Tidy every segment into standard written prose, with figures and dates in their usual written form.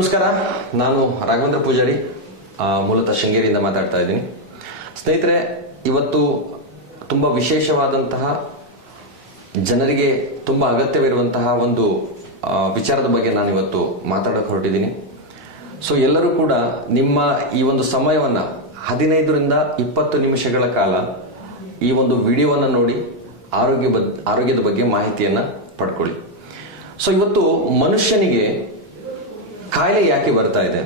ನಮಸ್ಕಾರ. ನಾನು ರಾಘವೇಂದ್ರ ಪೂಜಾರಿ, ಮೂಲತಃ ಶೃಂಗೇರಿಯಿಂದ ಮಾತಾಡ್ತಾ ಇದ್ದೀನಿ. ಸ್ನೇಹಿತರೆ, ಇವತ್ತು ತುಂಬ ವಿಶೇಷವಾದಂತಹ, ಜನರಿಗೆ ತುಂಬ ಅಗತ್ಯವಿರುವಂತಹ ಒಂದು ವಿಚಾರದ ಬಗ್ಗೆ ನಾನು ಇವತ್ತು ಮಾತಾಡೋಕೆ ಹೊರಟಿದ್ದೀನಿ. ಸೊ ಎಲ್ಲರೂ ಕೂಡ ನಿಮ್ಮ ಈ ಒಂದು ಸಮಯವನ್ನು 15ರಿಂದ 20 ನಿಮಿಷಗಳ ಕಾಲ ಈ ಒಂದು ವಿಡಿಯೋವನ್ನು ನೋಡಿ ಆರೋಗ್ಯದ ಬಗ್ಗೆ ಮಾಹಿತಿಯನ್ನು ಪಡ್ಕೊಳ್ಳಿ. ಸೊ ಇವತ್ತು ಮನುಷ್ಯನಿಗೆ ಕಾಯಿಲೆ ಯಾಕೆ ಬರ್ತಾ ಇದೆ,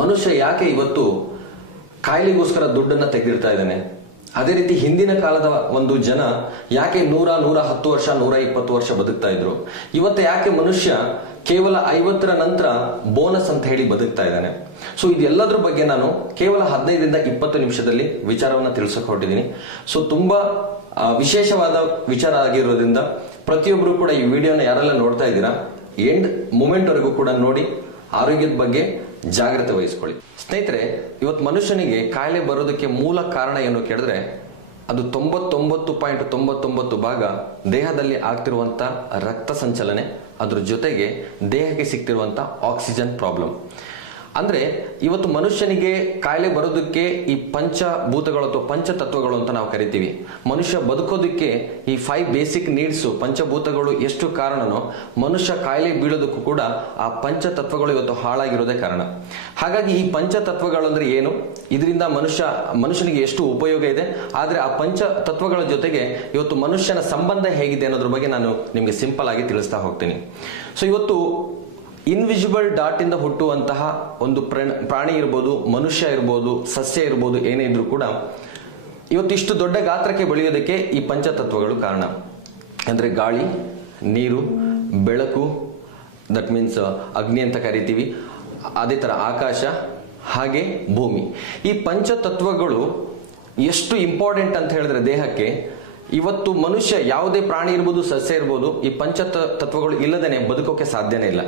ಮನುಷ್ಯ ಯಾಕೆ ಇವತ್ತು ಕಾಯಿಲೆಗೋಸ್ಕರ ದುಡ್ಡನ್ನು ತೆಗೆದಿರ್ತಾ ಇದ್ದಾನೆ, ಅದೇ ರೀತಿ ಹಿಂದಿನ ಕಾಲದ ಒಂದು ಜನ ಯಾಕೆ 110 ವರ್ಷ 120 ವರ್ಷ ಬದುಕ್ತಾ ಇದ್ರು, ಇವತ್ತು ಯಾಕೆ ಮನುಷ್ಯ ಕೇವಲ 50ರ ನಂತರ ಬೋನಸ್ ಅಂತ ಹೇಳಿ ಬದುಕ್ತಾ ಇದ್ದಾನೆ. ಸೊ ಇದೆಲ್ಲದ್ರ ಬಗ್ಗೆ ನಾನು ಕೇವಲ 15ರಿಂದ 20 ನಿಮಿಷದಲ್ಲಿ ವಿಚಾರವನ್ನು ತಿಳಿಸಕ್ಕೆ ಹೊರಟಿದ್ದೀನಿ. ಸೊ ತುಂಬಾ ವಿಶೇಷವಾದ ವಿಚಾರ ಆಗಿರೋದ್ರಿಂದ ಪ್ರತಿಯೊಬ್ಬರು ಕೂಡ ಈ ವಿಡಿಯೋನ ಯಾರೆಲ್ಲ ನೋಡ್ತಾ ಇದ್ದೀರಾ ಎಂಡ್ ಮೂಮೆಂಟ್ ವರೆಗೂ ಕೂಡ ನೋಡಿ ಆರೋಗ್ಯದ ಬಗ್ಗೆ ಜಾಗ್ರತೆ ವಹಿಸ್ಕೊಳ್ಳಿ. ಸ್ನೇಹಿತರೆ, ಇವತ್ತು ಮನುಷ್ಯನಿಗೆ ಕಾಯಿಲೆ ಬರೋದಕ್ಕೆ ಮೂಲ ಕಾರಣ ಏನು ಕೇಳಿದ್ರೆ ಅದು 99.99 ಭಾಗ ದೇಹದಲ್ಲಿ ಆಗ್ತಿರುವಂತ ರಕ್ತ ಸಂಚಲನೆ, ಅದ್ರ ಜೊತೆಗೆ ದೇಹಕ್ಕೆ ಸಿಗ್ತಿರುವಂತ ಆಕ್ಸಿಜನ್ ಪ್ರಾಬ್ಲಮ್. ಅಂದ್ರೆ ಇವತ್ತು ಮನುಷ್ಯನಿಗೆ ಕಾಯಿಲೆ ಬರೋದಕ್ಕೆ ಈ ಪಂಚಭೂತಗಳು ಅಥವಾ ಪಂಚತತ್ವಗಳು ಅಂತ ನಾವು ಕರಿತೀವಿ. ಮನುಷ್ಯ ಬದುಕೋದಕ್ಕೆ ಈ 5 ಬೇಸಿಕ್ ನೀಡ್ಸ್ ಪಂಚಭೂತಗಳು ಎಷ್ಟು ಕಾರಣನೋ ಮನುಷ್ಯ ಕಾಯಿಲೆ ಬೀಳೋದಕ್ಕೂ ಕೂಡ ಆ ಪಂಚತತ್ವಗಳು ಇವತ್ತು ಹಾಳಾಗಿರೋದೇ ಕಾರಣ. ಹಾಗಾಗಿ ಈ ಪಂಚತತ್ವಗಳು ಅಂದ್ರೆ ಏನು, ಇದರಿಂದ ಮನುಷ್ಯನಿಗೆ ಎಷ್ಟು ಉಪಯೋಗ ಇದೆ, ಆದ್ರೆ ಆ ಪಂಚತತ್ವಗಳ ಜೊತೆಗೆ ಇವತ್ತು ಮನುಷ್ಯನ ಸಂಬಂಧ ಹೇಗಿದೆ ಅನ್ನೋದ್ರ ಬಗ್ಗೆ ನಾನು ನಿಮ್ಗೆ ಸಿಂಪಲ್ ಆಗಿ ತಿಳಿಸ್ತಾ ಹೋಗ್ತೀನಿ. ಸೊ ಇವತ್ತು ಇನ್ವಿಸಿಬಲ್ ಡಾಟ್ ಇಂದ ಹುಟ್ಟುವಂತಹ ಒಂದು ಪ್ರಾಣಿ ಇರ್ಬೋದು, ಮನುಷ್ಯ ಇರ್ಬೋದು, ಸಸ್ಯ ಇರ್ಬೋದು, ಏನೇ ಇದ್ರೂ ಕೂಡ ಇವತ್ತು ಇಷ್ಟು ದೊಡ್ಡ ಗಾತ್ರಕ್ಕೆ ಬೆಳೆಯೋದಕ್ಕೆ ಈ ಪಂಚತತ್ವಗಳು ಕಾರಣ. ಅಂದ್ರೆ ಗಾಳಿ, ನೀರು, ಬೆಳಕು, ದಟ್ ಮೀನ್ಸ್ ಅಗ್ನಿ ಅಂತ ಕರಿತೀವಿ, ಅದೇ ತರ ಆಕಾಶ, ಹಾಗೆ ಭೂಮಿ. ಈ ಪಂಚತತ್ವಗಳು ಎಷ್ಟು ಇಂಪಾರ್ಟೆಂಟ್ ಅಂತ ಹೇಳಿದ್ರೆ ದೇಹಕ್ಕೆ, ಇವತ್ತು ಮನುಷ್ಯ ಯಾವುದೇ ಪ್ರಾಣಿ ಇರ್ಬೋದು, ಸಸ್ಯ ಇರ್ಬೋದು, ಈ ಪಂಚತತ್ವಗಳು ಇಲ್ಲದೇನೆ ಬದುಕೋಕೆ ಸಾಧ್ಯನೇ ಇಲ್ಲ.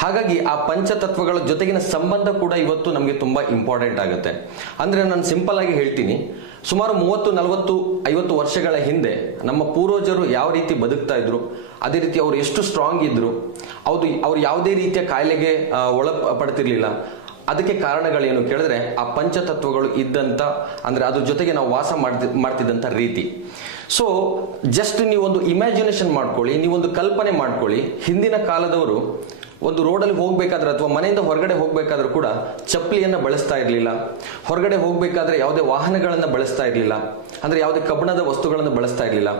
ಹಾಗಾಗಿ ಆ ಪಂಚತತ್ವಗಳ ಜೊತೆಗಿನ ಸಂಬಂಧ ಕೂಡ ಇವತ್ತು ನಮಗೆ ತುಂಬಾ ಇಂಪಾರ್ಟೆಂಟ್ ಆಗುತ್ತೆ. ಅಂದ್ರೆ ನಾನು ಸಿಂಪಲ್ ಆಗಿ ಹೇಳ್ತೀನಿ, ಸುಮಾರು 30, 40, 50 ವರ್ಷಗಳ ಹಿಂದೆ ನಮ್ಮ ಪೂರ್ವಜರು ಯಾವ ರೀತಿ ಬದುಕ್ತಾ ಇದ್ರು, ಅದೇ ರೀತಿ ಅವ್ರು ಎಷ್ಟು ಸ್ಟ್ರಾಂಗ್ ಇದ್ರು, ಅವ್ರು ಯಾವುದೇ ರೀತಿಯ ಕಾಯಿಲೆಗೆ ಒಳಪಡ್ತಿರ್ಲಿಲ್ಲ. ಅದಕ್ಕೆ ಕಾರಣಗಳೇನು ಕೇಳಿದ್ರೆ ಆ ಪಂಚತತ್ವಗಳು ಇದ್ದಂತ, ಅಂದ್ರೆ ಅದ್ರ ಜೊತೆಗೆ ನಾವು ವಾಸ ಮಾಡ್ತಿದ್ದಂತ ರೀತಿ. ಸೊ ಜಸ್ಟ್ ನೀವೊಂದು ಇಮ್ಯಾಜಿನೇಷನ್ ಮಾಡ್ಕೊಳ್ಳಿ, ನೀವೊಂದು ಕಲ್ಪನೆ ಮಾಡ್ಕೊಳ್ಳಿ, ಹಿಂದಿನ ಕಾಲದವರು ಒಂದು ರೋಡಲ್ಲಿ ಹೋಗ್ಬೇಕಾದ್ರೆ ಅಥವಾ ಮನೆಯಿಂದ ಹೊರಗಡೆ ಹೋಗ್ಬೇಕಾದ್ರೂ ಕೂಡ ಚಪ್ಪಲಿಯನ್ನ ಬಳಸ್ತಾ ಇರಲಿಲ್ಲ. ಹೊರಗಡೆ ಹೋಗ್ಬೇಕಾದ್ರೆ ಯಾವುದೇ ವಾಹನಗಳನ್ನ ಬಳಸ್ತಾ ಇರಲಿಲ್ಲ, ಅಂದ್ರೆ ಯಾವುದೇ ಕಬ್ಬಿಣದ ವಸ್ತುಗಳನ್ನು ಬಳಸ್ತಾ ಇರಲಿಲ್ಲ.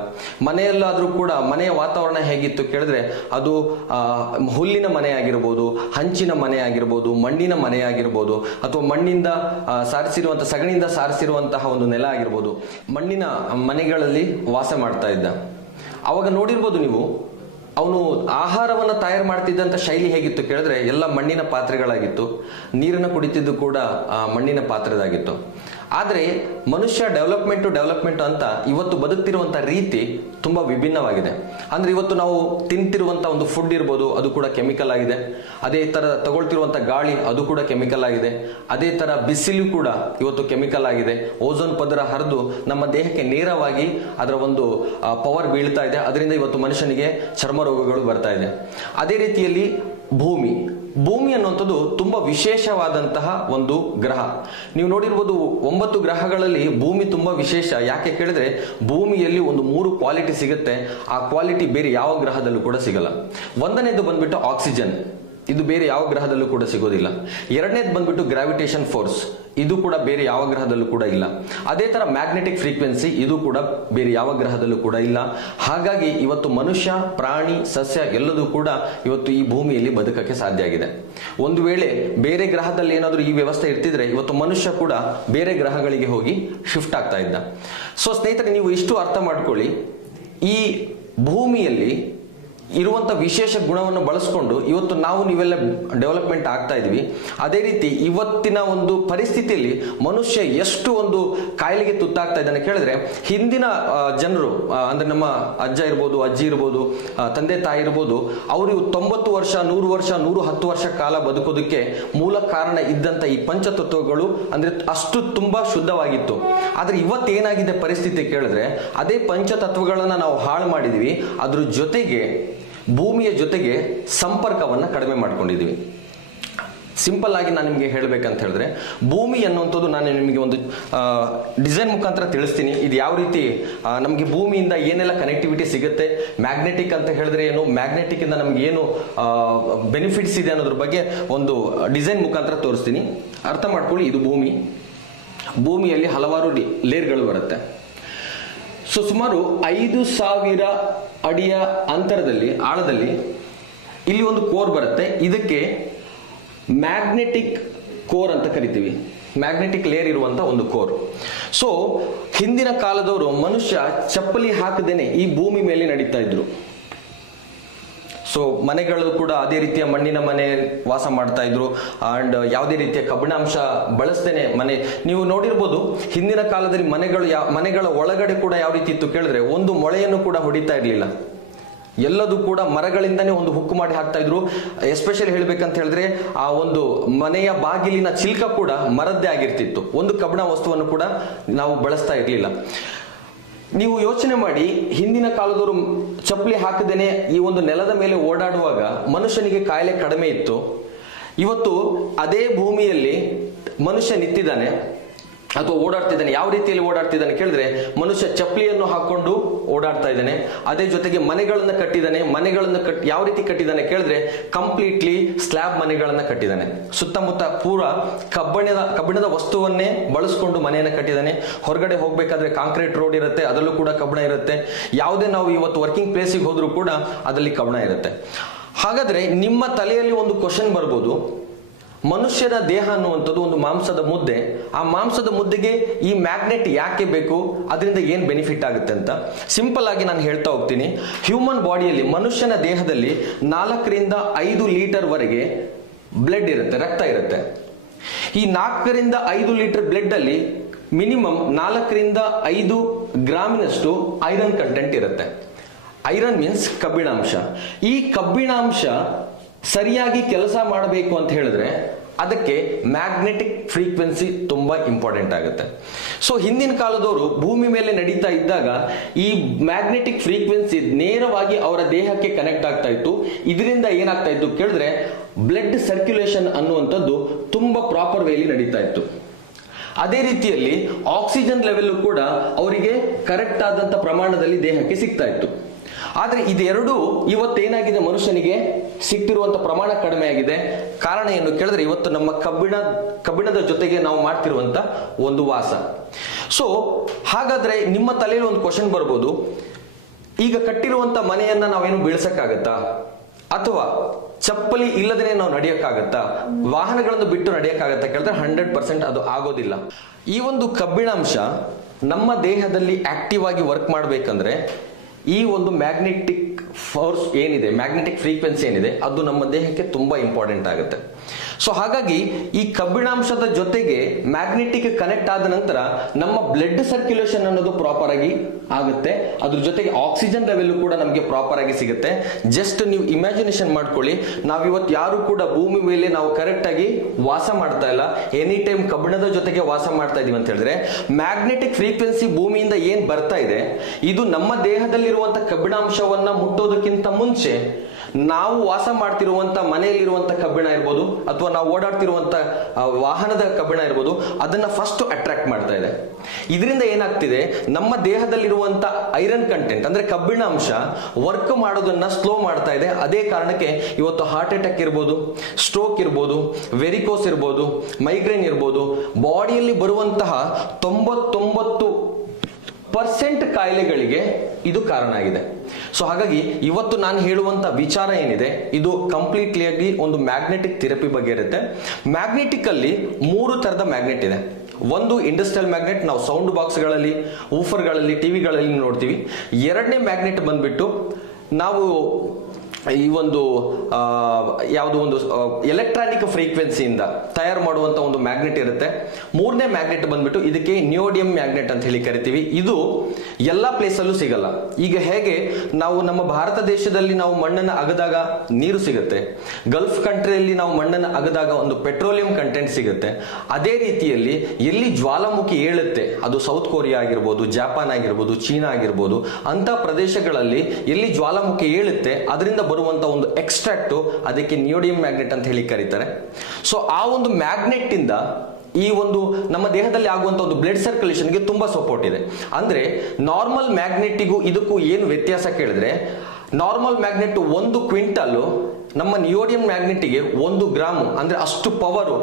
ಮನೆಯಲ್ಲಾದ್ರೂ ಕೂಡ ಮನೆಯ ವಾತಾವರಣ ಹೇಗಿತ್ತು ಕೇಳಿದ್ರೆ ಅದು ಹುಲ್ಲಿನ ಮನೆ ಆಗಿರ್ಬೋದು, ಹಂಚಿನ ಮನೆ ಆಗಿರ್ಬೋದು, ಮಣ್ಣಿನ ಮನೆ ಆಗಿರ್ಬೋದು, ಅಥವಾ ಮಣ್ಣಿಂದ ಸಾರಿಸಿರುವಂತಹ ಸಗಣಿಯಿಂದ ಸಾರಿಸಿರುವಂತಹ ಒಂದು ನೆಲ ಆಗಿರ್ಬೋದು, ಮಣ್ಣಿನ ಮನೆಗಳಲ್ಲಿ ವಾಸ ಮಾಡ್ತಾ ಇದ್ದ. ಅವಾಗ ನೋಡಿರ್ಬೋದು ನೀವು, ಅವನು ಆಹಾರವನ್ನು ತಯಾರು ಮಾಡ್ತಿದ್ದಂತ ಶೈಲಿ ಹೇಗಿತ್ತು ಕೇಳಿದ್ರೆ ಎಲ್ಲ ಮಣ್ಣಿನ ಪಾತ್ರೆಗಳಾಗಿತ್ತು, ನೀರನ್ನು ಕುಡಿತಿದ್ದು ಕೂಡ ಮಣ್ಣಿನ ಪಾತ್ರೆದಾಗಿತ್ತು. ಆದ್ರೆ ಮನುಷ್ಯ ಡೆವಲಪ್ಮೆಂಟ್ ಅಂತ ಇವತ್ತು ಬದುಕ್ತಿರುವಂತ ರೀತಿ ತುಂಬಾ ವಿಭಿನ್ನವಾಗಿದೆ. ಅಂದ್ರೆ ಇವತ್ತು ನಾವು ತಿಂತಿರುವಂತ ಒಂದು ಫುಡ್ ಇರ್ಬೋದು, ಅದು ಕೂಡ ಕೆಮಿಕಲ್ ಆಗಿದೆ. ಅದೇ ತರ ತಗೊಳ್ತಿರುವಂತ ಗಾಳಿ, ಅದು ಕೂಡ ಕೆಮಿಕಲ್ ಆಗಿದೆ. ಅದೇ ತರ ಬಿಸಿಲು ಕೂಡ ಇವತ್ತು ಕೆಮಿಕಲ್ ಆಗಿದೆ. ಓಝೋನ್ ಪದರ ಹರಿದು ನಮ್ಮ ದೇಹಕ್ಕೆ ನೇರವಾಗಿ ಅದರ ಒಂದು ಪವರ್ ಬೀಳ್ತಾ ಇದೆ. ಅದರಿಂದ ಇವತ್ತು ಮನುಷ್ಯನಿಗೆ ಚರ್ಮ ರೋಗಗಳು ಬರ್ತಾ ಇದೆ. ಅದೇ ರೀತಿಯಲ್ಲಿ ಭೂಮಿ ಅನ್ನುವಂಥದ್ದು ತುಂಬಾ ವಿಶೇಷವಾದಂತಹ ಒಂದು ಗ್ರಹ. ನೀವು ನೋಡಿರ್ಬೋದು 9 ಗ್ರಹಗಳಲ್ಲಿ ಭೂಮಿ ತುಂಬಾ ವಿಶೇಷ. ಯಾಕೆ ಕೇಳಿದ್ರೆ ಭೂಮಿಯಲ್ಲಿ ಒಂದು 3 ಕ್ವಾಲಿಟಿ ಸಿಗುತ್ತೆ. ಆ ಕ್ವಾಲಿಟಿ ಬೇರೆ ಯಾವ ಗ್ರಹದಲ್ಲೂ ಕೂಡ ಸಿಗಲ್ಲ. ಒಂದನೇದು ಬಂದ್ಬಿಟ್ಟು ಆಕ್ಸಿಜನ್, ಇದು ಬೇರೆ ಯಾವ ಗ್ರಹದಲ್ಲೂ ಕೂಡ ಸಿಗೋದಿಲ್ಲ. ಎರಡನೇದು ಬಂದ್ಬಿಟ್ಟು ಗ್ರಾವಿಟೇಷನ್ ಫೋರ್ಸ್, ಇದು ಕೂಡ ಬೇರೆ ಯಾವ ಗ್ರಹದಲ್ಲೂ ಕೂಡ ಇಲ್ಲ. ಅದೇ ತರ ಮ್ಯಾಗ್ನೆಟಿಕ್ ಫ್ರೀಕ್ವೆನ್ಸಿ, ಇದು ಕೂಡ ಬೇರೆ ಯಾವ ಗ್ರಹದಲ್ಲೂ ಕೂಡ ಇಲ್ಲ. ಹಾಗಾಗಿ ಇವತ್ತು ಮನುಷ್ಯ, ಪ್ರಾಣಿ, ಸಸ್ಯ ಎಲ್ಲದೂ ಕೂಡ ಇವತ್ತು ಈ ಭೂಮಿಯಲ್ಲಿ ಬದುಕಕ್ಕೆ ಸಾಧ್ಯ ಆಗಿದೆ. ಒಂದು ವೇಳೆ ಬೇರೆ ಗ್ರಹದಲ್ಲಿ ಏನಾದರೂ ಈ ವ್ಯವಸ್ಥೆ ಇರ್ತಿದ್ರೆ ಇವತ್ತು ಮನುಷ್ಯ ಕೂಡ ಬೇರೆ ಗ್ರಹಗಳಿಗೆ ಹೋಗಿ ಶಿಫ್ಟ್ ಆಗ್ತಾ ಇದ್ದ. ಸೊ ಸ್ನೇಹಿತರೆ, ನೀವು ಇಷ್ಟು ಅರ್ಥ ಮಾಡ್ಕೊಳ್ಳಿ, ಈ ಭೂಮಿಯಲ್ಲಿ ಇರುವಂತ ವಿಶೇಷ ಗುಣವನ್ನು ಬಳಸ್ಕೊಂಡು ಇವತ್ತು ನೀವೆಲ್ಲ ಡೆವಲಪ್ಮೆಂಟ್ ಆಗ್ತಾ ಇದೀವಿ. ಅದೇ ರೀತಿ ಇವತ್ತಿನ ಒಂದು ಪರಿಸ್ಥಿತಿಯಲ್ಲಿ ಮನುಷ್ಯ ಎಷ್ಟು ಒಂದು ಕಾಯಿಲೆಗೆ ತುತ್ತಾಗ್ತಾ ಇದ್ದಾನೆ ಕೇಳಿದ್ರೆ, ಹಿಂದಿನ ಜನರು ಅಂದ್ರೆ ನಮ್ಮ ಅಜ್ಜ ಇರ್ಬೋದು, ಅಜ್ಜಿ ಇರ್ಬೋದು, ತಂದೆ ತಾಯಿ ಇರ್ಬೋದು, ಅವರು 90 ವರ್ಷ 100 ವರ್ಷ 110 ವರ್ಷ ಕಾಲ ಬದುಕೋದಕ್ಕೆ ಮೂಲ ಕಾರಣ ಇದ್ದಂತ ಈ ಪಂಚತತ್ವಗಳು ಅಂದ್ರೆ ಅಷ್ಟು ತುಂಬಾ ಶುದ್ಧವಾಗಿತ್ತು. ಆದ್ರೆ ಇವತ್ತೇನಾಗಿದೆ ಪರಿಸ್ಥಿತಿ ಕೇಳಿದ್ರೆ, ಅದೇ ಪಂಚತತ್ವಗಳನ್ನ ನಾವು ಹಾಳು ಮಾಡಿದೀವಿ. ಅದ್ರ ಜೊತೆಗೆ ಭೂಮಿಯ ಜೊತೆಗೆ ಸಂಪರ್ಕವನ್ನ ಕಡಿಮೆ ಮಾಡ್ಕೊಂಡಿದೀವಿ. ಸಿಂಪಲ್ ಆಗಿ ನಾನು ನಿಮಗೆ ಹೇಳಬೇಕಂತ ಹೇಳಿದ್ರೆ, ಭೂಮಿ ಅನ್ನುವಂಥದ್ದು ನಾನು ನಿಮಗೆ ಒಂದು ಡಿಸೈನ್ ಮುಖಾಂತರ ತಿಳಿಸ್ತೀನಿ. ಇದು ಯಾವ ರೀತಿ ನಮಗೆ ಭೂಮಿಯಿಂದ ಏನೆಲ್ಲ ಕನೆಕ್ಟಿವಿಟಿ ಸಿಗುತ್ತೆ, ಮ್ಯಾಗ್ನೆಟಿಕ್ ಅಂತ ಹೇಳಿದ್ರೆ ಏನು, ಮ್ಯಾಗ್ನೆಟಿಕ್ ಇಂದ ನಮ್ಗೆ ಏನು ಬೆನಿಫಿಟ್ಸ್ ಇದೆ ಅನ್ನೋದ್ರ ಬಗ್ಗೆ ಒಂದು ಡಿಸೈನ್ ಮುಖಾಂತರ ತೋರಿಸ್ತೀನಿ. ಅರ್ಥ ಮಾಡ್ಕೊಳ್ಳಿ. ಇದು ಭೂಮಿ. ಭೂಮಿಯಲ್ಲಿ ಹಲವಾರು ಲೇಯರ್ಗಳು ಬರುತ್ತೆ. ಸೊ ಸುಮಾರು 5,000 ಅಡಿಯ ಅಂತರದಲ್ಲಿ, ಆಳದಲ್ಲಿ ಇಲ್ಲಿ ಒಂದು ಕೋರ್ ಬರುತ್ತೆ. ಇದಕ್ಕೆ ಮ್ಯಾಗ್ನೆಟಿಕ್ ಕೋರ್ ಅಂತ ಕರಿತೀವಿ. ಮ್ಯಾಗ್ನೆಟಿಕ್ ಲೇಯರ್ ಇರುವಂತ ಒಂದು ಕೋರ್. ಸೊ ಹಿಂದಿನ ಕಾಲದವರು ಮನುಷ್ಯ ಚಪ್ಪಲಿ ಹಾಕದೇನೆ ಈ ಭೂಮಿ ಮೇಲೆ ನಡೀತಾ ಇದ್ರು. ಸೊ ಮನೆಗಳು ಕೂಡ ಅದೇ ರೀತಿಯ ಮಣ್ಣಿನ ಮನೆ ವಾಸ ಮಾಡ್ತಾ ಇದ್ರು. ಅಂಡ್ ಯಾವುದೇ ರೀತಿಯ ಕಬ್ಬಿಣಾಂಶ ಬಳಸದೇನೆ ಮನೆ, ನೀವು ನೋಡಿರ್ಬೋದು ಹಿಂದಿನ ಕಾಲದಲ್ಲಿ ಮನೆಗಳ ಒಳಗಡೆ ಕೂಡ ಯಾವ ರೀತಿ ಇತ್ತು ಕೇಳಿದ್ರೆ, ಒಂದು ಮೊಳೆಯನ್ನು ಕೂಡ ಹೊಡಿತಾ ಇರ್ಲಿಲ್ಲ. ಎಲ್ಲದೂ ಕೂಡ ಮರಗಳಿಂದನೇ ಒಂದು ಹುಕ್ಕು ಮಾಡಿ ಹಾಕ್ತಾ ಇದ್ರು. ಎಸ್ಪೆಷಲಿ ಹೇಳ್ಬೇಕಂತ ಹೇಳಿದ್ರೆ ಆ ಒಂದು ಮನೆಯ ಬಾಗಿಲಿನ ಚಿಲ್ಕ ಕೂಡ ಮರದ್ದೇ ಆಗಿರ್ತಿತ್ತು. ಒಂದು ಕಬ್ಬಿಣ ವಸ್ತುವನ್ನು ಕೂಡ ನಾವು ಬಳಸ್ತಾ ಇರ್ಲಿಲ್ಲ. ನೀವು ಯೋಚನೆ ಮಾಡಿ, ಹಿಂದಿನ ಕಾಲದವರು ಚಪ್ಪಲಿ ಹಾಕದೇನೆ ಈ ಒಂದು ನೆಲದ ಮೇಲೆ ಓಡಾಡುವಾಗ ಮನುಷ್ಯನಿಗೆ ಕಾಯಿಲೆ ಕಡಿಮೆ ಇತ್ತು. ಇವತ್ತು ಅದೇ ಭೂಮಿಯಲ್ಲಿ ಮನುಷ್ಯ ನಿಂತಿದ್ದಾನೆ ಅಥವಾ ಓಡಾಡ್ತಿದ್ದಾನೆ. ಯಾವ ರೀತಿಯಲ್ಲಿ ಓಡಾಡ್ತಿದ್ದಾನೆ ಕೇಳಿದ್ರೆ, ಮನುಷ್ಯ ಚಪ್ಪಲಿಯನ್ನು ಹಾಕೊಂಡು ಓಡಾಡ್ತಾ ಇದ್ದಾನೆ. ಅದೇ ಜೊತೆಗೆ ಮನೆಗಳನ್ನ ಕಟ್ಟಿದ್ದಾನೆ. ಯಾವ ರೀತಿ ಕಟ್ಟಿದ್ದಾನೆ ಕೇಳಿದ್ರೆ, ಕಂಪ್ಲೀಟ್ಲಿ ಸ್ಲ್ಯಾಬ್ ಮನೆಗಳನ್ನ ಕಟ್ಟಿದ್ದಾನೆ. ಸುತ್ತಮುತ್ತ ಪೂರ ಕಬ್ಬಿಣದ ವಸ್ತುವನ್ನೇ ಬಳಸ್ಕೊಂಡು ಮನೆಯನ್ನ ಕಟ್ಟಿದ್ದಾನೆ. ಹೊರಗಡೆ ಹೋಗ್ಬೇಕಾದ್ರೆ ಕಾಂಕ್ರೀಟ್ ರೋಡ್ ಇರುತ್ತೆ, ಅದರಲ್ಲೂ ಕೂಡ ಕಬ್ಬಿಣ ಇರುತ್ತೆ. ಯಾವುದೇ ನಾವು ಇವತ್ತು ವರ್ಕಿಂಗ್ ಪ್ಲೇಸಿಗೆ ಹೋದ್ರೂ ಕೂಡ ಅದರಲ್ಲಿ ಕಬ್ಬಿಣ ಇರುತ್ತೆ. ಹಾಗಾದ್ರೆ ನಿಮ್ಮ ತಲೆಯಲ್ಲಿ ಒಂದು ಕ್ವಶನ್ ಬರ್ಬೋದು, ಮನುಷ್ಯನ ದೇಹ ಅನ್ನುವಂಥದ್ದು ಒಂದು ಮಾಂಸದ ಮುದ್ದೆ. ಆ ಮಾಂಸದ ಮುದ್ದೆಗೆ ಈ ಮ್ಯಾಗ್ನೆಟ್ ಯಾಕೆ ಬೇಕು, ಅದರಿಂದ ಏನ್ ಬೆನಿಫಿಟ್ ಆಗುತ್ತೆ ಅಂತ ಸಿಂಪಲ್ ಆಗಿ ನಾನು ಹೇಳ್ತಾ ಹೋಗ್ತೀನಿ. ಹ್ಯೂಮನ್ ಬಾಡಿಯಲ್ಲಿ, ಮನುಷ್ಯನ ದೇಹದಲ್ಲಿ 4 ರಿಂದ 5 ಲೀಟರ್ ವರೆಗೆ ಬ್ಲಡ್ ಇರುತ್ತೆ, ರಕ್ತ ಇರುತ್ತೆ. ಈ 4 ರಿಂದ 5 ಲೀಟರ್ ಬ್ಲಡ್ ಅಲ್ಲಿ ಮಿನಿಮಮ್ 4 ರಿಂದ 5 ಗ್ರಾಮಿನಷ್ಟು ಐರನ್ ಕಂಟೆಂಟ್ ಇರುತ್ತೆ. ಐರನ್ ಮೀನ್ಸ್ ಕಬ್ಬಿಣಾಂಶ. ಈ ಕಬ್ಬಿಣಾಂಶ ಸರಿಯಾಗಿ ಕೆಲಸ ಮಾಡಬೇಕು ಅಂತ ಹೇಳಿದ್ರೆ ಅದಕ್ಕೆ ಮ್ಯಾಗ್ನೆಟಿಕ್ ಫ್ರೀಕ್ವೆನ್ಸಿ ತುಂಬಾ ಇಂಪಾರ್ಟೆಂಟ್ ಆಗುತ್ತೆ. ಸೊ ಹಿಂದಿನ ಕಾಲದವರು ಭೂಮಿ ಮೇಲೆ ನಡೀತಾ ಇದ್ದಾಗ ಈ ಮ್ಯಾಗ್ನೆಟಿಕ್ ಫ್ರೀಕ್ವೆನ್ಸಿ ನೇರವಾಗಿ ಅವರ ದೇಹಕ್ಕೆ ಕನೆಕ್ಟ್ ಆಗ್ತಾ ಇತ್ತು. ಇದರಿಂದ ಏನಾಗ್ತಾ ಇತ್ತು ಕೇಳಿದ್ರೆ, ಬ್ಲಡ್ ಸರ್ಕ್ಯುಲೇಷನ್ ಅನ್ನುವಂಥದ್ದು ತುಂಬಾ ಪ್ರಾಪರ್ ವೇಲಿ ನಡೀತಾ ಇತ್ತು. ಅದೇ ರೀತಿಯಲ್ಲಿ ಆಕ್ಸಿಜನ್ ಲೆವೆಲ್ ಕೂಡ ಅವರಿಗೆ ಕರೆಕ್ಟ್ ಆದಂತ ಪ್ರಮಾಣದಲ್ಲಿ ದೇಹಕ್ಕೆ ಸಿಗ್ತಾ ಇತ್ತು. ಆದ್ರೆ ಇದೆರಡು ಇವತ್ತೇನಾಗಿದೆ, ಮನುಷ್ಯನಿಗೆ ಸಿಕ್ತಿರುವಂತ ಪ್ರಮಾಣ ಕಡಿಮೆ ಆಗಿದೆ. ಕಾರಣ ಏನು ಕೇಳಿದ್ರೆ, ಇವತ್ತು ನಮ್ಮ ಕಬ್ಬಿಣದ ಜೊತೆಗೆ ನಾವು ಮಾಡ್ತಿರುವಂತ ಒಂದು ವಾಸ. ಸೊ ಹಾಗಾದ್ರೆ ನಿಮ್ಮ ತಲೆಯಲ್ಲಿ ಒಂದು ಕ್ವಶನ್ ಬರ್ಬೋದು, ಈಗ ಕಟ್ಟಿರುವಂತ ಮನೆಯನ್ನ ನಾವೇನು ಬೀಳ್ಸಕ್ಕಾಗತ್ತಾ, ಅಥವಾ ಚಪ್ಪಲಿ ಇಲ್ಲದೇ ನಾವು ನಡೆಯಕ್ಕಾಗತ್ತಾ, ವಾಹನಗಳನ್ನು ಬಿಟ್ಟು ನಡೆಯಕ್ಕಾಗತ್ತಾ ಕೇಳಿದ್ರೆ 100% ಅದು ಆಗೋದಿಲ್ಲ. ಈ ಒಂದು ಕಬ್ಬಿಣಾಂಶ ನಮ್ಮ ದೇಹದಲ್ಲಿ ಆಕ್ಟಿವ್ ಆಗಿ ವರ್ಕ್ ಮಾಡ್ಬೇಕಂದ್ರೆ ಈ ಒಂದು ಮ್ಯಾಗ್ನೆಟಿಕ್ ಫೋರ್ಸ್ ಏನಿದೆ, ಮ್ಯಾಗ್ನೆಟಿಕ್ ಫ್ರೀಕ್ವೆನ್ಸಿ ಏನಿದೆ, ಅದು ನಮ್ಮ ದೇಹಕ್ಕೆ ತುಂಬಾ ಇಂಪಾರ್ಟೆಂಟ್ ಆಗುತ್ತೆ. ಸೊ ಹಾಗಾಗಿ ಈ ಕಬ್ಬಿಣಾಂಶದ ಜೊತೆಗೆ ಮ್ಯಾಗ್ನೆಟಿಕ್ ಕನೆಕ್ಟ್ ಆದ ನಂತರ ನಮ್ಮ ಬ್ಲಡ್ ಸರ್ಕ್ಯುಲೇಷನ್ ಅನ್ನೋದು ಪ್ರಾಪರ್ ಆಗಿ ಆಗುತ್ತೆ. ಅದ್ರ ಜೊತೆಗೆ ಆಕ್ಸಿಜನ್ ಲೆವೆಲ್ ಕೂಡ ನಮಗೆ ಪ್ರಾಪರ್ ಆಗಿ ಸಿಗುತ್ತೆ. ಜಸ್ಟ್ ನೀವು ಇಮ್ಯಾಜಿನೇಷನ್ ಮಾಡ್ಕೊಳ್ಳಿ, ನಾವಿವತ್ತು ಯಾರು ಕೂಡ ಭೂಮಿ ಮೇಲೆ ನಾವು ಕರೆಕ್ಟ್ ಆಗಿ ವಾಸ ಮಾಡ್ತಾ ಇಲ್ಲ, ಎನಿ ಟೈಮ್ ಕಬ್ಬಿಣದ ಜೊತೆಗೆ ವಾಸ ಮಾಡ್ತಾ ಇದೀವಿ ಅಂತ ಹೇಳಿದ್ರೆ, ಮ್ಯಾಗ್ನೆಟಿಕ್ ಫ್ರೀಕ್ವೆನ್ಸಿ ಭೂಮಿಯಿಂದ ಏನ್ ಬರ್ತಾ ಇದೆ, ಇದು ನಮ್ಮ ದೇಹದಲ್ಲಿರುವಂತ ಕಬ್ಬಿಣಾಂಶವನ್ನ ಮುಟ್ಟೋದಕ್ಕಿಂತ ಮುಂಚೆ ನಾವು ವಾಸ ಮಾಡ್ತಿರುವಂತ ಮನೆಯಲ್ಲಿರುವಂತ ಕಬ್ಬಿಣ ಇರ್ಬೋದು, ಅಥವಾ ನಾವು ಓಡಾಡ್ತಿರುವಂತ ವಾಹನದ ಕಬ್ಬಿಣ ಇರ್ಬೋದು, ಅದನ್ನ ಫಸ್ಟ್ ಅಟ್ರಾಕ್ಟ್ ಮಾಡ್ತಾ ಇದೆ. ಇದರಿಂದ ಏನಾಗ್ತಿದೆ, ನಮ್ಮ ದೇಹದಲ್ಲಿರುವಂತ ಐರನ್ ಕಂಟೆಂಟ್ ಅಂದ್ರೆ ಕಬ್ಬಿಣಾಂಶ ವರ್ಕ್ ಮಾಡೋದನ್ನ ಸ್ಲೋ ಮಾಡ್ತಾ ಇದೆ. ಅದೇ ಕಾರಣಕ್ಕೆ ಇವತ್ತು ಹಾರ್ಟ್ ಅಟ್ಯಾಕ್ ಇರ್ಬೋದು, ಸ್ಟ್ರೋಕ್ ಇರ್ಬೋದು, ವೆರಿಕೋಸ್ ಇರ್ಬೋದು, ಮೈಗ್ರೇನ್ ಇರ್ಬೋದು, ಬಾಡಿಯಲ್ಲಿ ಬರುವಂತಹ 99% ಕಾಯಿಲೆಗಳಿಗೆ ಇದು ಕಾರಣ ಆಗಿದೆ. ಸೊ ಹಾಗಾಗಿ ಇವತ್ತು ನಾನು ಹೇಳುವಂತ ವಿಚಾರ ಏನಿದೆ, ಇದು ಕಂಪ್ಲೀಟ್ಲಿ ಆಗಿ ಒಂದು ಮ್ಯಾಗ್ನೆಟಿಕ್ ಥೆರಪಿ ಬಗ್ಗೆ ಇರುತ್ತೆ. ಮ್ಯಾಗ್ನೆಟಿಕ್ ಅಲ್ಲಿ 3 ತರದ ಮ್ಯಾಗ್ನೆಟ್ ಇದೆ. ಒಂದು ಇಂಡಸ್ಟ್ರಿಯಲ್ ಮ್ಯಾಗ್ನೆಟ್, ನಾವು ಸೌಂಡ್ ಬಾಕ್ಸ್ಗಳಲ್ಲಿ, ಊಫರ್ಗಳಲ್ಲಿ, ಟಿವಿಗಳಲ್ಲಿ ನೋಡ್ತೀವಿ. ಎರಡನೇ ಮ್ಯಾಗ್ನೆಟ್ ಬಂದ್ಬಿಟ್ಟು ನಾವು ಈ ಒಂದು ಯಾವುದೋ ಒಂದು ಎಲೆಕ್ಟ್ರಾನಿಕ್ ಫ್ರೀಕ್ವೆನ್ಸಿಯಿಂದ ತಯಾರು ಮಾಡುವಂತ ಒಂದು ಮ್ಯಾಗ್ನೆಟ್ ಇರುತ್ತೆ. ಮೂರನೇ ಮ್ಯಾಗ್ನೆಟ್ ಬಂದ್ಬಿಟ್ಟು ಇದಕ್ಕೆ ನಿಯೋಡಿಯಂ ಮ್ಯಾಗ್ನೆಟ್ ಅಂತ ಹೇಳಿ ಕರಿತೀವಿ. ಇದು ಎಲ್ಲಾ ಪ್ಲೇಸ್ ಅಲ್ಲೂ ಸಿಗಲ್ಲ. ಈಗ ಹೇಗೆ ನಾವು ನಮ್ಮ ಭಾರತ ದೇಶದಲ್ಲಿ ನಾವು ಮಣ್ಣನ್ನು ಅಗದಾಗ ನೀರು ಸಿಗುತ್ತೆ, ಗಲ್ಫ್ ಕಂಟ್ರಿಯಲ್ಲಿ ನಾವು ಮಣ್ಣನ್ನು ಅಗದಾಗ ಒಂದು ಪೆಟ್ರೋಲಿಯಂ ಕಂಟೆಂಟ್ ಸಿಗುತ್ತೆ, ಅದೇ ರೀತಿಯಲ್ಲಿ ಎಲ್ಲಿ ಜ್ವಾಲಾಮುಖಿ ಏಳುತ್ತೆ, ಅದು ಸೌತ್ ಕೊರಿಯಾ ಆಗಿರ್ಬೋದು, ಜಪಾನ್ ಆಗಿರ್ಬೋದು, ಚೀನಾ ಆಗಿರ್ಬೋದು, ಅಂತ ಪ್ರದೇಶಗಳಲ್ಲಿ ಎಲ್ಲಿ ಜ್ವಾಲಾಮುಖಿ ಏಳುತ್ತೆ ಅದರಿಂದ ಬರುವಂತ ಒಂದು ಎಕ್ಸ್ಟ್ರಾಕ್ಟ್, ಅದಕ್ಕೆ ನಿಯೋಡಿಯಂ ಮ್ಯಾಗ್ನೆಟ್ ಅಂತ ಹೇಳಿ ಕರೀತಾರೆ. ಸೊ ಆ ಒಂದು ಮ್ಯಾಗ್ನೆಟ್ ಇಂದ ಈ ಒಂದು ನಮ್ಮ ದೇಹದಲ್ಲಿ ಆಗುವಂತ ಒಂದು ಬ್ಲಡ್ ಸರ್ಕ್ಯುಲೇಷನ್ಗೆ ತುಂಬಾ ಸಪೋರ್ಟ್ ಇದೆ. ಅಂದ್ರೆ ನಾರ್ಮಲ್ ಮ್ಯಾಗ್ನೆಟಿಗೂ ಇದಕ್ಕೂ ಏನು ವ್ಯತ್ಯಾಸ ಕೇಳಿದ್ರೆ, ನಾರ್ಮಲ್ ಮ್ಯಾಗ್ನೆಟ್ 1 ಕ್ವಿಂಟಲ್, ನಮ್ಮ ನಿಯೋಡಿಯಂ ಮ್ಯಾಗ್ನೆಟ್ಗೆ 1 ಗ್ರಾಮ್, ಅಂದ್ರೆ ಅಷ್ಟು ಪವರು,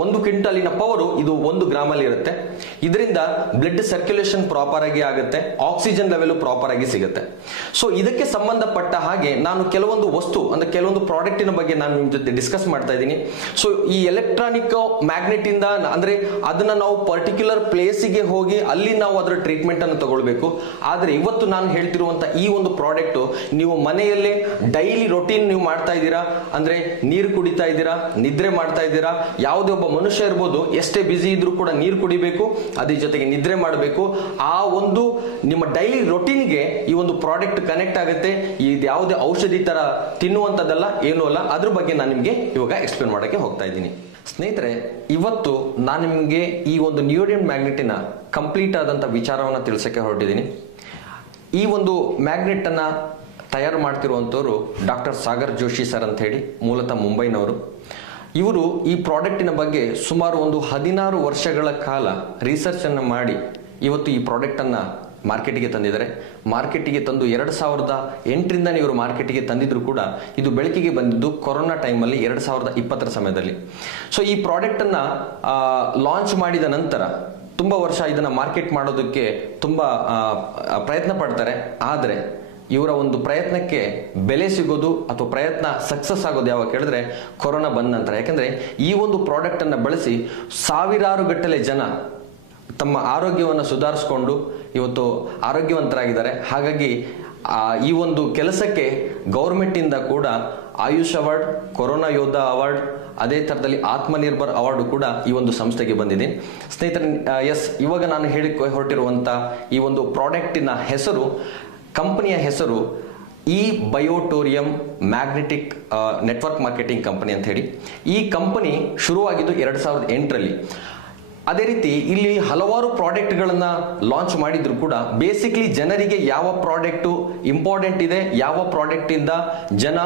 1 ಕ್ವಿಂಟಲಿನ ಪವರು ಇದು 1 ಗ್ರಾಮ್ ಅಲ್ಲಿ ಇರುತ್ತೆ. ಇದರಿಂದ ಬ್ಲಡ್ ಸರ್ಕ್ಯುಲೇಷನ್ ಪ್ರಾಪರ್ ಆಗಿ ಆಗುತ್ತೆ, ಆಕ್ಸಿಜನ್ ಲೆವೆಲ್ ಪ್ರಾಪರ್ ಆಗಿ ಸಿಗುತ್ತೆ. ಸೊ ಇದಕ್ಕೆ ಸಂಬಂಧಪಟ್ಟ ಹಾಗೆ ನಾನು ಕೆಲವೊಂದು ವಸ್ತು ಅಂದ್ರೆ ಕೆಲವೊಂದು ಪ್ರಾಡಕ್ಟಿನ ಬಗ್ಗೆ ನಾನು ನಿಮ್ ಜೊತೆ ಡಿಸ್ಕಸ್ ಮಾಡ್ತಾ ಇದ್ದೀನಿ. ಸೊ ಈ ಎಲೆಕ್ಟ್ರಾನಿಕ್ ಮ್ಯಾಗ್ನೆಟ್ ಇಂದ ಅಂದ್ರೆ ಅದನ್ನ ನಾವು ಪರ್ಟಿಕ್ಯುಲರ್ ಪ್ಲೇಸಿಗೆ ಹೋಗಿ ಅಲ್ಲಿ ನಾವು ಅದರ ಟ್ರೀಟ್ಮೆಂಟ್ ಅನ್ನು ತಗೊಳ್ಬೇಕು. ಆದ್ರೆ ಇವತ್ತು ನಾನು ಹೇಳ್ತಿರುವಂತ ಈ ಒಂದು ಪ್ರಾಡಕ್ಟ್ ನೀವು ಮನೆಯಲ್ಲೇ ಡೈಲಿ ರೊಟೀನ್ ನೀವು ಮಾಡ್ತಾ ಇದ್ದೀರಾ, ಅಂದ್ರೆ ನೀರು ಕುಡಿತಾ ಇದ್ದೀರಾ, ನಿದ್ರೆ ಮಾಡ್ತಾ ಇದ್ದೀರಾ. ಯಾವುದೇ ಒಬ್ಬ ಮನುಷ್ಯ ಇರ್ಬೋದು, ಎಷ್ಟೇ ಬಿಸಿ ಇದ್ರೂ ಕೂಡ ನೀರು ಕುಡಿಬೇಕು, ಅದ್ರ ಜೊತೆಗೆ ನಿದ್ರೆ ಮಾಡಬೇಕು. ಆ ಒಂದು ನಿಮ್ಮ ಡೈಲಿ ರೊಟೀನ್ಗೆ ಈ ಒಂದು ಪ್ರಾಡಕ್ಟ್ ಕನೆಕ್ಟ್ ಆಗುತ್ತೆ. ಇದು ಯಾವುದೇ ಔಷಧಿ ತರ ತಿನ್ನುವಂತದ್ದಲ್ಲ, ಏನೂ ಅಲ್ಲ. ಅದ್ರ ಬಗ್ಗೆ ನಾನು ನಿಮ್ಗೆ ಇವಾಗ ಎಕ್ಸ್ಪ್ಲೇನ್ ಮಾಡಕ್ಕೆ ಹೋಗ್ತಾ ಇದ್ದೀನಿ. ಸ್ನೇಹಿತರೆ, ಇವತ್ತು ನಾನು ನಿಮಗೆ ಈ ಒಂದು ನಿಯೋಡಿಯಂ ಮ್ಯಾಗ್ನೆಟಿನ ಕಂಪ್ಲೀಟ್ ಆದಂತ ವಿಚಾರವನ್ನು ತಿಳಿಸಕ್ಕೆ ಹೊರಟಿದ್ದೀನಿ. ಈ ಒಂದು ಮ್ಯಾಗ್ನೆಟ್ ಅನ್ನ ತಯಾರು ಮಾಡ್ತಿರುವಂತವರು ಡಾಕ್ಟರ್ ಸಾಗರ್ ಜೋಶಿ ಸರ್ ಅಂತ ಹೇಳಿ, ಮೂಲತಃ ಮುಂಬೈನವರು. ಇವರು ಈ ಪ್ರಾಡಕ್ಟಿನ ಬಗ್ಗೆ ಸುಮಾರು ಒಂದು 16 ವರ್ಷಗಳ ಕಾಲ ರಿಸರ್ಚ್ ಅನ್ನು ಮಾಡಿ ಇವತ್ತು ಈ ಪ್ರಾಡಕ್ಟ್ ಅನ್ನ ಮಾರ್ಕೆಟಿಗೆ ತಂದಿದ್ದಾರೆ. ಮಾರ್ಕೆಟಿಗೆ ತಂದು 2008ರಿಂದ ಇವರು ಮಾರ್ಕೆಟಿಗೆ ತಂದಿದ್ರು ಕೂಡ ಇದು ಬೆಳಕಿಗೆ ಬಂದಿದ್ದು ಕೊರೋನಾ ಟೈಮಲ್ಲಿ 2020ರ ಸಮಯದಲ್ಲಿ. ಸೊ ಈ ಪ್ರಾಡಕ್ಟ್ ಅನ್ನ ಲಾಂಚ್ ಮಾಡಿದ ನಂತರ ತುಂಬಾ ವರ್ಷ ಇದನ್ನ ಮಾರ್ಕೆಟ್ ಮಾಡೋದಕ್ಕೆ ತುಂಬಾ ಪ್ರಯತ್ನ ಪಡ್ತಾರೆ. ಆದರೆ ಇವರ ಒಂದು ಪ್ರಯತ್ನಕ್ಕೆ ಬೆಲೆ ಸಿಗೋದು ಅಥವಾ ಪ್ರಯತ್ನ ಸಕ್ಸಸ್ ಆಗೋದು ಯಾವಾಗ ಕೇಳಿದ್ರೆ ಕೊರೋನಾ ಬಂದ ನಂತರ. ಯಾಕಂದ್ರೆ ಈ ಒಂದು ಪ್ರಾಡಕ್ಟ್ ಅನ್ನ ಬಳಸಿ ಸಾವಿರಾರು ಗಟ್ಟಲೆ ಜನ ತಮ್ಮ ಆರೋಗ್ಯವನ್ನು ಸುಧಾರಿಸಿಕೊಂಡು ಇವತ್ತು ಆರೋಗ್ಯವಂತರಾಗಿದ್ದಾರೆ. ಹಾಗಾಗಿ ಈ ಒಂದು ಕೆಲಸಕ್ಕೆ ಗೌರ್ಮೆಂಟ್ ಇಂದ ಕೂಡ ಆಯುಷ್ ಅವಾರ್ಡ್, ಕೊರೋನಾ ಯೋಧ ಅವಾರ್ಡ್, ಅದೇ ತರದಲ್ಲಿ ಆತ್ಮನಿರ್ಭರ್ ಅವಾರ್ಡ್ ಕೂಡ ಈ ಒಂದು ಸಂಸ್ಥೆಗೆ ಬಂದಿದೆ. ಸ್ನೇಹಿತರೆ, ಇವಾಗ ನಾನು ಹೇಳಿ ಹೊರಟಿರುವಂತ ಈ ಒಂದು ಪ್ರಾಡಕ್ಟಿನ ಹೆಸರು, ಕಂಪನಿಯ ಹೆಸರು ಈ ಬಯೋಟೋರಿಯಂ ಮ್ಯಾಗ್ನೆಟಿಕ್ ನೆಟ್ವರ್ಕ್ ಮಾರ್ಕೆಟಿಂಗ್ ಕಂಪನಿ ಅಂತ ಹೇಳಿ. ಈ ಕಂಪನಿ ಶುರುವಾಗಿದ್ದು 2008ರಲ್ಲಿ. ಅದೇ ರೀತಿ ಇಲ್ಲಿ ಹಲವಾರು ಪ್ರಾಡಕ್ಟ್ಗಳನ್ನ ಲಾಂಚ್ ಮಾಡಿದ್ರು ಕೂಡ ಬೇಸಿಕ್ಲಿ ಜನರಿಗೆ ಯಾವ ಪ್ರಾಡಕ್ಟ್ ಇಂಪಾರ್ಟೆಂಟ್ ಇದೆ, ಯಾವ ಪ್ರಾಡಕ್ಟ್ ಇಂದ ಜನ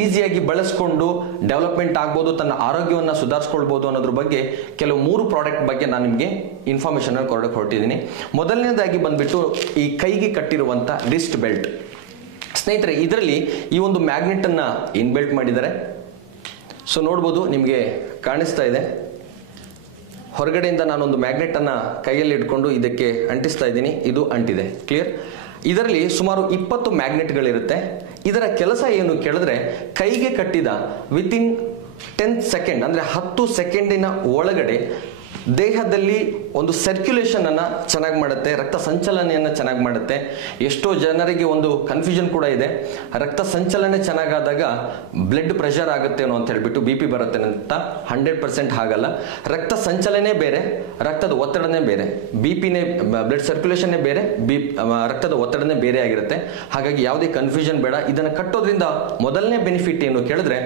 ಈಸಿಯಾಗಿ ಬಳಸ್ಕೊಂಡು ಡೆವಲಪ್ಮೆಂಟ್ ಆಗ್ಬೋದು, ತನ್ನ ಆರೋಗ್ಯವನ್ನು ಸುಧಾರಿಸ್ಕೊಳ್ಬಹುದು ಅನ್ನೋದ್ರ ಬಗ್ಗೆ ಕೆಲವು 3 ಪ್ರಾಡಕ್ಟ್ ಬಗ್ಗೆ ನಾನು ನಿಮಗೆ ಇನ್ಫಾರ್ಮೇಶನ್ ಕೊಡಕ್ಕೆ ಹೊರಟಿದ್ದೀನಿ. ಮೊದಲನೇದಾಗಿ ಬಂದ್ಬಿಟ್ಟು ಈ ಕೈಗೆ ಕಟ್ಟಿರುವಂತ ರಿಸ್ಟ್ ಬೆಲ್ಟ್. ಸ್ನೇಹಿತರೆ, ಇದರಲ್ಲಿ ಈ ಒಂದು ಮ್ಯಾಗ್ನೆಟ್ ಅನ್ನ ಇನ್ಬಿಲ್ಟ್ ಮಾಡಿದ್ದಾರೆ. ಸೊ ನೋಡ್ಬೋದು, ನಿಮಗೆ ಕಾಣಿಸ್ತಾ ಇದೆ. ಹೊರಗಡೆಯಿಂದ ನಾನೊಂದು ಮ್ಯಾಗ್ನೆಟ್ ಅನ್ನ ಕೈಯಲ್ಲಿ ಇಟ್ಕೊಂಡು ಇದಕ್ಕೆ ಅಂಟಿಸ್ತಾ ಇದ್ದೀನಿ. ಇದು ಅಂಟಿದೆ, ಕ್ಲಿಯರ್. ಇದರಲ್ಲಿ ಸುಮಾರು 20 ಮ್ಯಾಗ್ನೆಟ್ಗಳಿರುತ್ತೆ. ಇದರ ಕೆಲಸ ಏನು ಕೇಳಿದ್ರೆ, ಕೈಗೆ ಕಟ್ಟಿದ ವಿತಿನ್ 10 ಸೆಕೆಂಡ್ ಅಂದ್ರೆ 10 ಸೆಕೆಂಡಿನ ಒಳಗಡೆ ದೇಹದಲ್ಲಿ ಒಂದು ಸರ್ಕ್ಯುಲೇಷನ್ ಅನ್ನ ಚೆನ್ನಾಗಿ ಮಾಡುತ್ತೆ, ರಕ್ತ ಸಂಚಲನೆಯನ್ನ ಚೆನ್ನಾಗಿ ಮಾಡುತ್ತೆ. ಎಷ್ಟೋ ಜನರಿಗೆ ಒಂದು ಕನ್ಫ್ಯೂಷನ್ ಕೂಡ ಇದೆ, ರಕ್ತ ಸಂಚಲನೆ ಚೆನ್ನಾಗಾದಾಗ ಬ್ಲಡ್ ಪ್ರೆಷರ್ ಆಗುತ್ತೆ ಅನ್ನೋ ಅಂತ ಹೇಳ್ಬಿಟ್ಟು BP ಬರುತ್ತೆ ಅಂತ. 100% ಹಾಗಲ್ಲ. ರಕ್ತ ಸಂಚಲನೆ ಬೇರೆ, ರಕ್ತದ ಒತ್ತಡನೇ ಬೇರೆ. BPನೇ, ಬ್ಲಡ್ ಸರ್ಕ್ಯುಲೇಷನ್ನೇ ಬೇರೆ, ರಕ್ತದ ಒತ್ತಡನೇ ಬೇರೆ ಆಗಿರುತ್ತೆ. ಹಾಗಾಗಿ ಯಾವುದೇ ಕನ್ಫ್ಯೂಷನ್ ಬೇಡ. ಇದನ್ನ ಕಟ್ಟೋದ್ರಿಂದ ಮೊದಲನೇ ಬೆನಿಫಿಟ್ ಏನು ಕೇಳಿದ್ರೆ,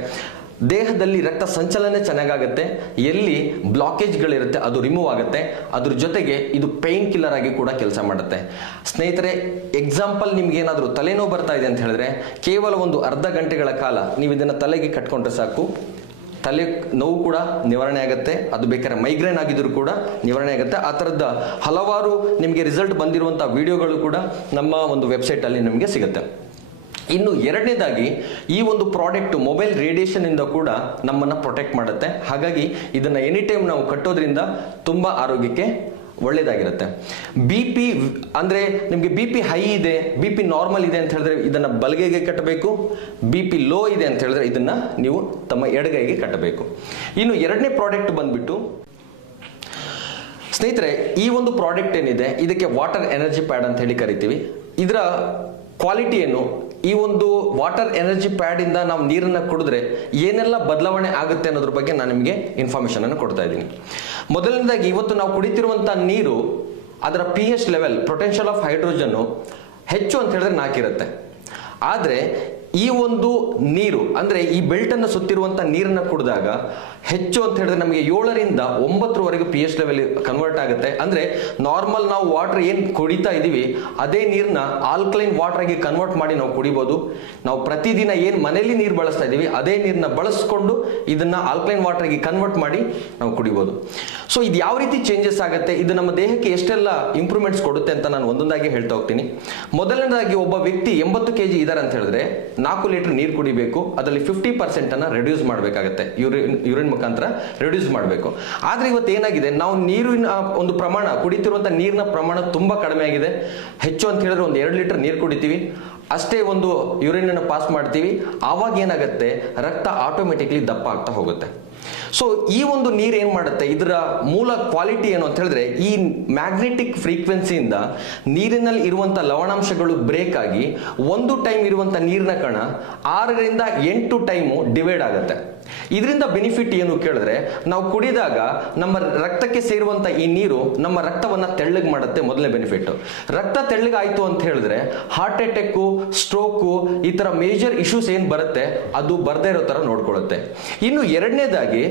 ದೇಹದಲ್ಲಿ ರಕ್ತ ಸಂಚಲನೆ ಚೆನ್ನಾಗಾಗುತ್ತೆ, ಎಲ್ಲಿ ಬ್ಲಾಕೇಜ್ಗಳಿರುತ್ತೆ ಅದು ರಿಮೂವ್ ಆಗುತ್ತೆ. ಅದ್ರ ಜೊತೆಗೆ ಇದು ಪೈನ್ ಕಿಲ್ಲರ್ ಆಗಿ ಕೂಡ ಕೆಲಸ ಮಾಡುತ್ತೆ. ಸ್ನೇಹಿತರೆ, ಎಕ್ಸಾಂಪಲ್, ನಿಮ್ಗೆ ಏನಾದರೂ ತಲೆನೋವು ಬರ್ತಾ ಇದೆ ಅಂತ ಹೇಳಿದ್ರೆ ಕೇವಲ ಒಂದು ಅರ್ಧ ಗಂಟೆಗಳ ಕಾಲ ನೀವು ಇದನ್ನ ತಲೆಗೆ ಕಟ್ಕೊಂಡ್ರೆ ಸಾಕು, ತಲೆ ನೋವು ಕೂಡ ನಿವಾರಣೆ ಆಗುತ್ತೆ. ಅದು ಬೇಕಾದ್ರೆ ಮೈಗ್ರೇನ್ ಆಗಿದ್ರು ಕೂಡ ನಿವಾರಣೆ ಆಗುತ್ತೆ. ಆ ಥರದ ಹಲವಾರು ನಿಮಗೆ ರಿಸಲ್ಟ್ ಬಂದಿರುವಂತಹ ವಿಡಿಯೋಗಳು ಕೂಡ ನಮ್ಮ ಒಂದು ವೆಬ್ಸೈಟ್ ಅಲ್ಲಿ ನಿಮಗೆ ಸಿಗುತ್ತೆ. ಇನ್ನು ಎರಡನೇದಾಗಿ, ಈ ಒಂದು ಪ್ರಾಡಕ್ಟ್ ಮೊಬೈಲ್ ರೇಡಿಯೇಷನ್ ಇಂದ ಕೂಡ ನಮ್ಮನ್ನ ಪ್ರೊಟೆಕ್ಟ್ ಮಾಡುತ್ತೆ. ಹಾಗಾಗಿ ಇದನ್ನ ಎನಿ ಟೈಮ್ ನಾವು ಕಟ್ಟೋದ್ರಿಂದ ತುಂಬಾ ಆರೋಗ್ಯಕ್ಕೆ ಒಳ್ಳೇದಾಗಿರುತ್ತೆ. BP ಅಂದ್ರೆ ನಿಮ್ಗೆ BP ಹೈ ಇದೆ, BP ನಾರ್ಮಲ್ ಇದೆ ಅಂತ ಹೇಳಿದ್ರೆ ಇದನ್ನ ಬಲಗೈಗೆ ಕಟ್ಟಬೇಕು. BP ಲೋ ಇದೆ ಅಂತ ಹೇಳಿದ್ರೆ ಇದನ್ನ ನೀವು ತಮ್ಮ ಎಡಗೈಗೆ ಕಟ್ಟಬೇಕು. ಇನ್ನು ಎರಡನೇ ಪ್ರಾಡಕ್ಟ್ ಬಂದ್ಬಿಟ್ಟು, ಸ್ನೇಹಿತರೆ, ಈ ಒಂದು ಪ್ರಾಡಕ್ಟ್ ಏನಿದೆ ಇದಕ್ಕೆ ವಾಟರ್ ಎನರ್ಜಿ ಪ್ಯಾಡ್ ಅಂತ ಹೇಳಿ ಕರಿತೀವಿ. ಇದರ ಕ್ವಾಲಿಟಿ ಏನು, ಈ ಒಂದು ವಾಟರ್ ಎನರ್ಜಿ ಪ್ಯಾಡ್ ಇಂದ ನಾವು ನೀರನ್ನ ಕುಡಿದ್ರೆ ಏನೆಲ್ಲ ಬದಲಾವಣೆ ಆಗುತ್ತೆ ಅನ್ನೋದ್ರ ಬಗ್ಗೆ ನಾನು ನಿಮಗೆ ಇನ್ಫಾರ್ಮೇಶನ್ ಅನ್ನು ಕೊಡ್ತಾ ಇದ್ದೀನಿ. ಮೊದಲನೇದಾಗಿ, ಇವತ್ತು ನಾವು ಕುಡಿತಿರುವಂತಹ ನೀರು, ಅದರ pH level, potential of hydrogen ಹೆಚ್ಚು ಅಂತ ಹೇಳಿದ್ರೆ 4 ಇರುತ್ತೆ. ಆದ್ರೆ ಈ ಒಂದು ನೀರು ಅಂದ್ರೆ ಈ ಬೆಲ್ಟ್ ಅನ್ನು ಸುತ್ತಿರುವಂತ ನೀರನ್ನ ಕುಡಿದಾಗ ಹೆಚ್ಚು ಅಂತ ಹೇಳಿದ್ರೆ ನಮಗೆ 7ರಿಂದ 9 pH ಲೆವೆಲ್ ಕನ್ವರ್ಟ್ ಆಗುತ್ತೆ. ಅಂದ್ರೆ ನಾರ್ಮಲ್ ನಾವು ವಾಟರ್ ಏನ್ ಕುಡಿತಾ ಇದೀವಿ ಅದೇ ನೀರ್ನ ಆಲ್ಕಲೈನ್ ವಾಟರ್ ಆಗಿ ಕನ್ವರ್ಟ್ ಮಾಡಿ ನಾವು ಕುಡಿಬಹುದು. ನಾವು ಪ್ರತಿದಿನ ಏನ್ ಮನೆಯಲ್ಲಿ ನೀರು ಬಳಸ್ತಾ ಇದೀವಿ ಅದೇ ನೀರ್ನ ಬಳಸ್ಕೊಂಡು ಇದನ್ನ ಆಲ್ಕಲೈನ್ ವಾಟರ್ ಆಗಿ ಕನ್ವರ್ಟ್ ಮಾಡಿ ನಾವು ಕುಡಿಬಹುದು. ಸೊ ಇದು ಯಾವ ರೀತಿ ಚೇಂಜಸ್ ಆಗುತ್ತೆ, ಇದು ನಮ್ಮ ದೇಹಕ್ಕೆ ಎಷ್ಟೆಲ್ಲ ಇಂಪ್ರೂವ್ಮೆಂಟ್ಸ್ ಕೊಡುತ್ತೆ ಅಂತ ನಾನು ಒಂದೊಂದಾಗಿ ಹೇಳ್ತಾ ಹೋಗ್ತೀನಿ. ಮೊದಲನೇದಾಗಿ ಒಬ್ಬ ವ್ಯಕ್ತಿ 80 kg ಇದಾರೆ ಅಂತ ಹೇಳಿದ್ರೆ 4 ಲೀಟರ್ ನೀರು ಕುಡಿಬೇಕು. ಅದರಲ್ಲಿ 50% ಅನ್ನ ರೆಡ್ಯೂಸ್ ಮಾಡಬೇಕಾಗುತ್ತೆ, ಯೂರಿನ್ ಮುಖಾಂತರ ರೆಡ್ಯೂಸ್ ಮಾಡಬೇಕು. ಆದ್ರೆ ಇವತ್ತು ಏನಾಗಿದೆ, ನಾವು ನೀರಿನ ಒಂದು ಪ್ರಮಾಣ, ಕುಡಿತಿರುವಂತ ನೀರಿನ ಪ್ರಮಾಣ ತುಂಬಾ ಕಡಿಮೆ ಆಗಿದೆ. ಹೆಚ್ಚು ಅಂತ ಹೇಳಿದ್ರೆ 1-2 ಲೀಟರ್ ನೀರು ಕುಡಿತೀವಿ, ಅಷ್ಟೇ ಒಂದು ಯೂರಿನ್ ಅನ್ನು ಪಾಸ್ ಮಾಡ್ತೀವಿ. ಆವಾಗ ಏನಾಗುತ್ತೆ, ರಕ್ತ ಆಟೋಮೆಟಿಕ್ಲಿ ದಪ್ಪ ಆಗ್ತಾ ಹೋಗುತ್ತೆ. ಸೊ ಈ ಒಂದು ನೀರು ಏನ್ ಮಾಡುತ್ತೆ, ಇದರ ಮೂಲ ಕ್ವಾಲಿಟಿ ಏನು ಅಂತ ಹೇಳಿದ್ರೆ, ಈ ಮ್ಯಾಗ್ನೆಟಿಕ್ ಫ್ರೀಕ್ವೆನ್ಸಿಯಿಂದ ನೀರಿನಲ್ಲಿ ಇರುವಂತ ಲವಣಾಂಶಗಳು ಬ್ರೇಕ್ ಆಗಿ ಒಂದು ಟೈಮ್ ಇರುವಂತ ನೀರಿನ ಕಣ 6ರಿಂದ 8 ಟೈಮು ಡಿವೈಡ್ ಆಗುತ್ತೆ. ಇದರಿಂದ ಬೆನಿಫಿಟ್ ಏನು ಕೇಳಿದ್ರೆ, ನಾವು ಕುಡಿದಾಗ ನಮ್ಮ ರಕ್ತಕ್ಕೆ ಸೇರುವಂತ ಈ ನೀರು ನಮ್ಮ ರಕ್ತವನ್ನ ತೆಳ್ಳಗೆ ಮಾಡುತ್ತೆ. ಮೊದಲನೇ ಬೆನಿಫಿಟ್. ರಕ್ತ ತೆಳ್ಳಗಾಯ್ತು ಅಂತ ಹೇಳಿದ್ರೆ ಹಾರ್ಟ್ ಅಟ್ಯಾಕ್, ಸ್ಟ್ರೋಕು, ಈ ತರ ಮೇಜರ್ ಇಶ್ಯೂಸ್ ಏನ್ ಬರುತ್ತೆ ಅದು ಬರ್ದೇ ಇರೋ ತರ ನೋಡ್ಕೊಳ್ಳುತ್ತೆ. ಇನ್ನು ಎರಡನೇದಾಗಿ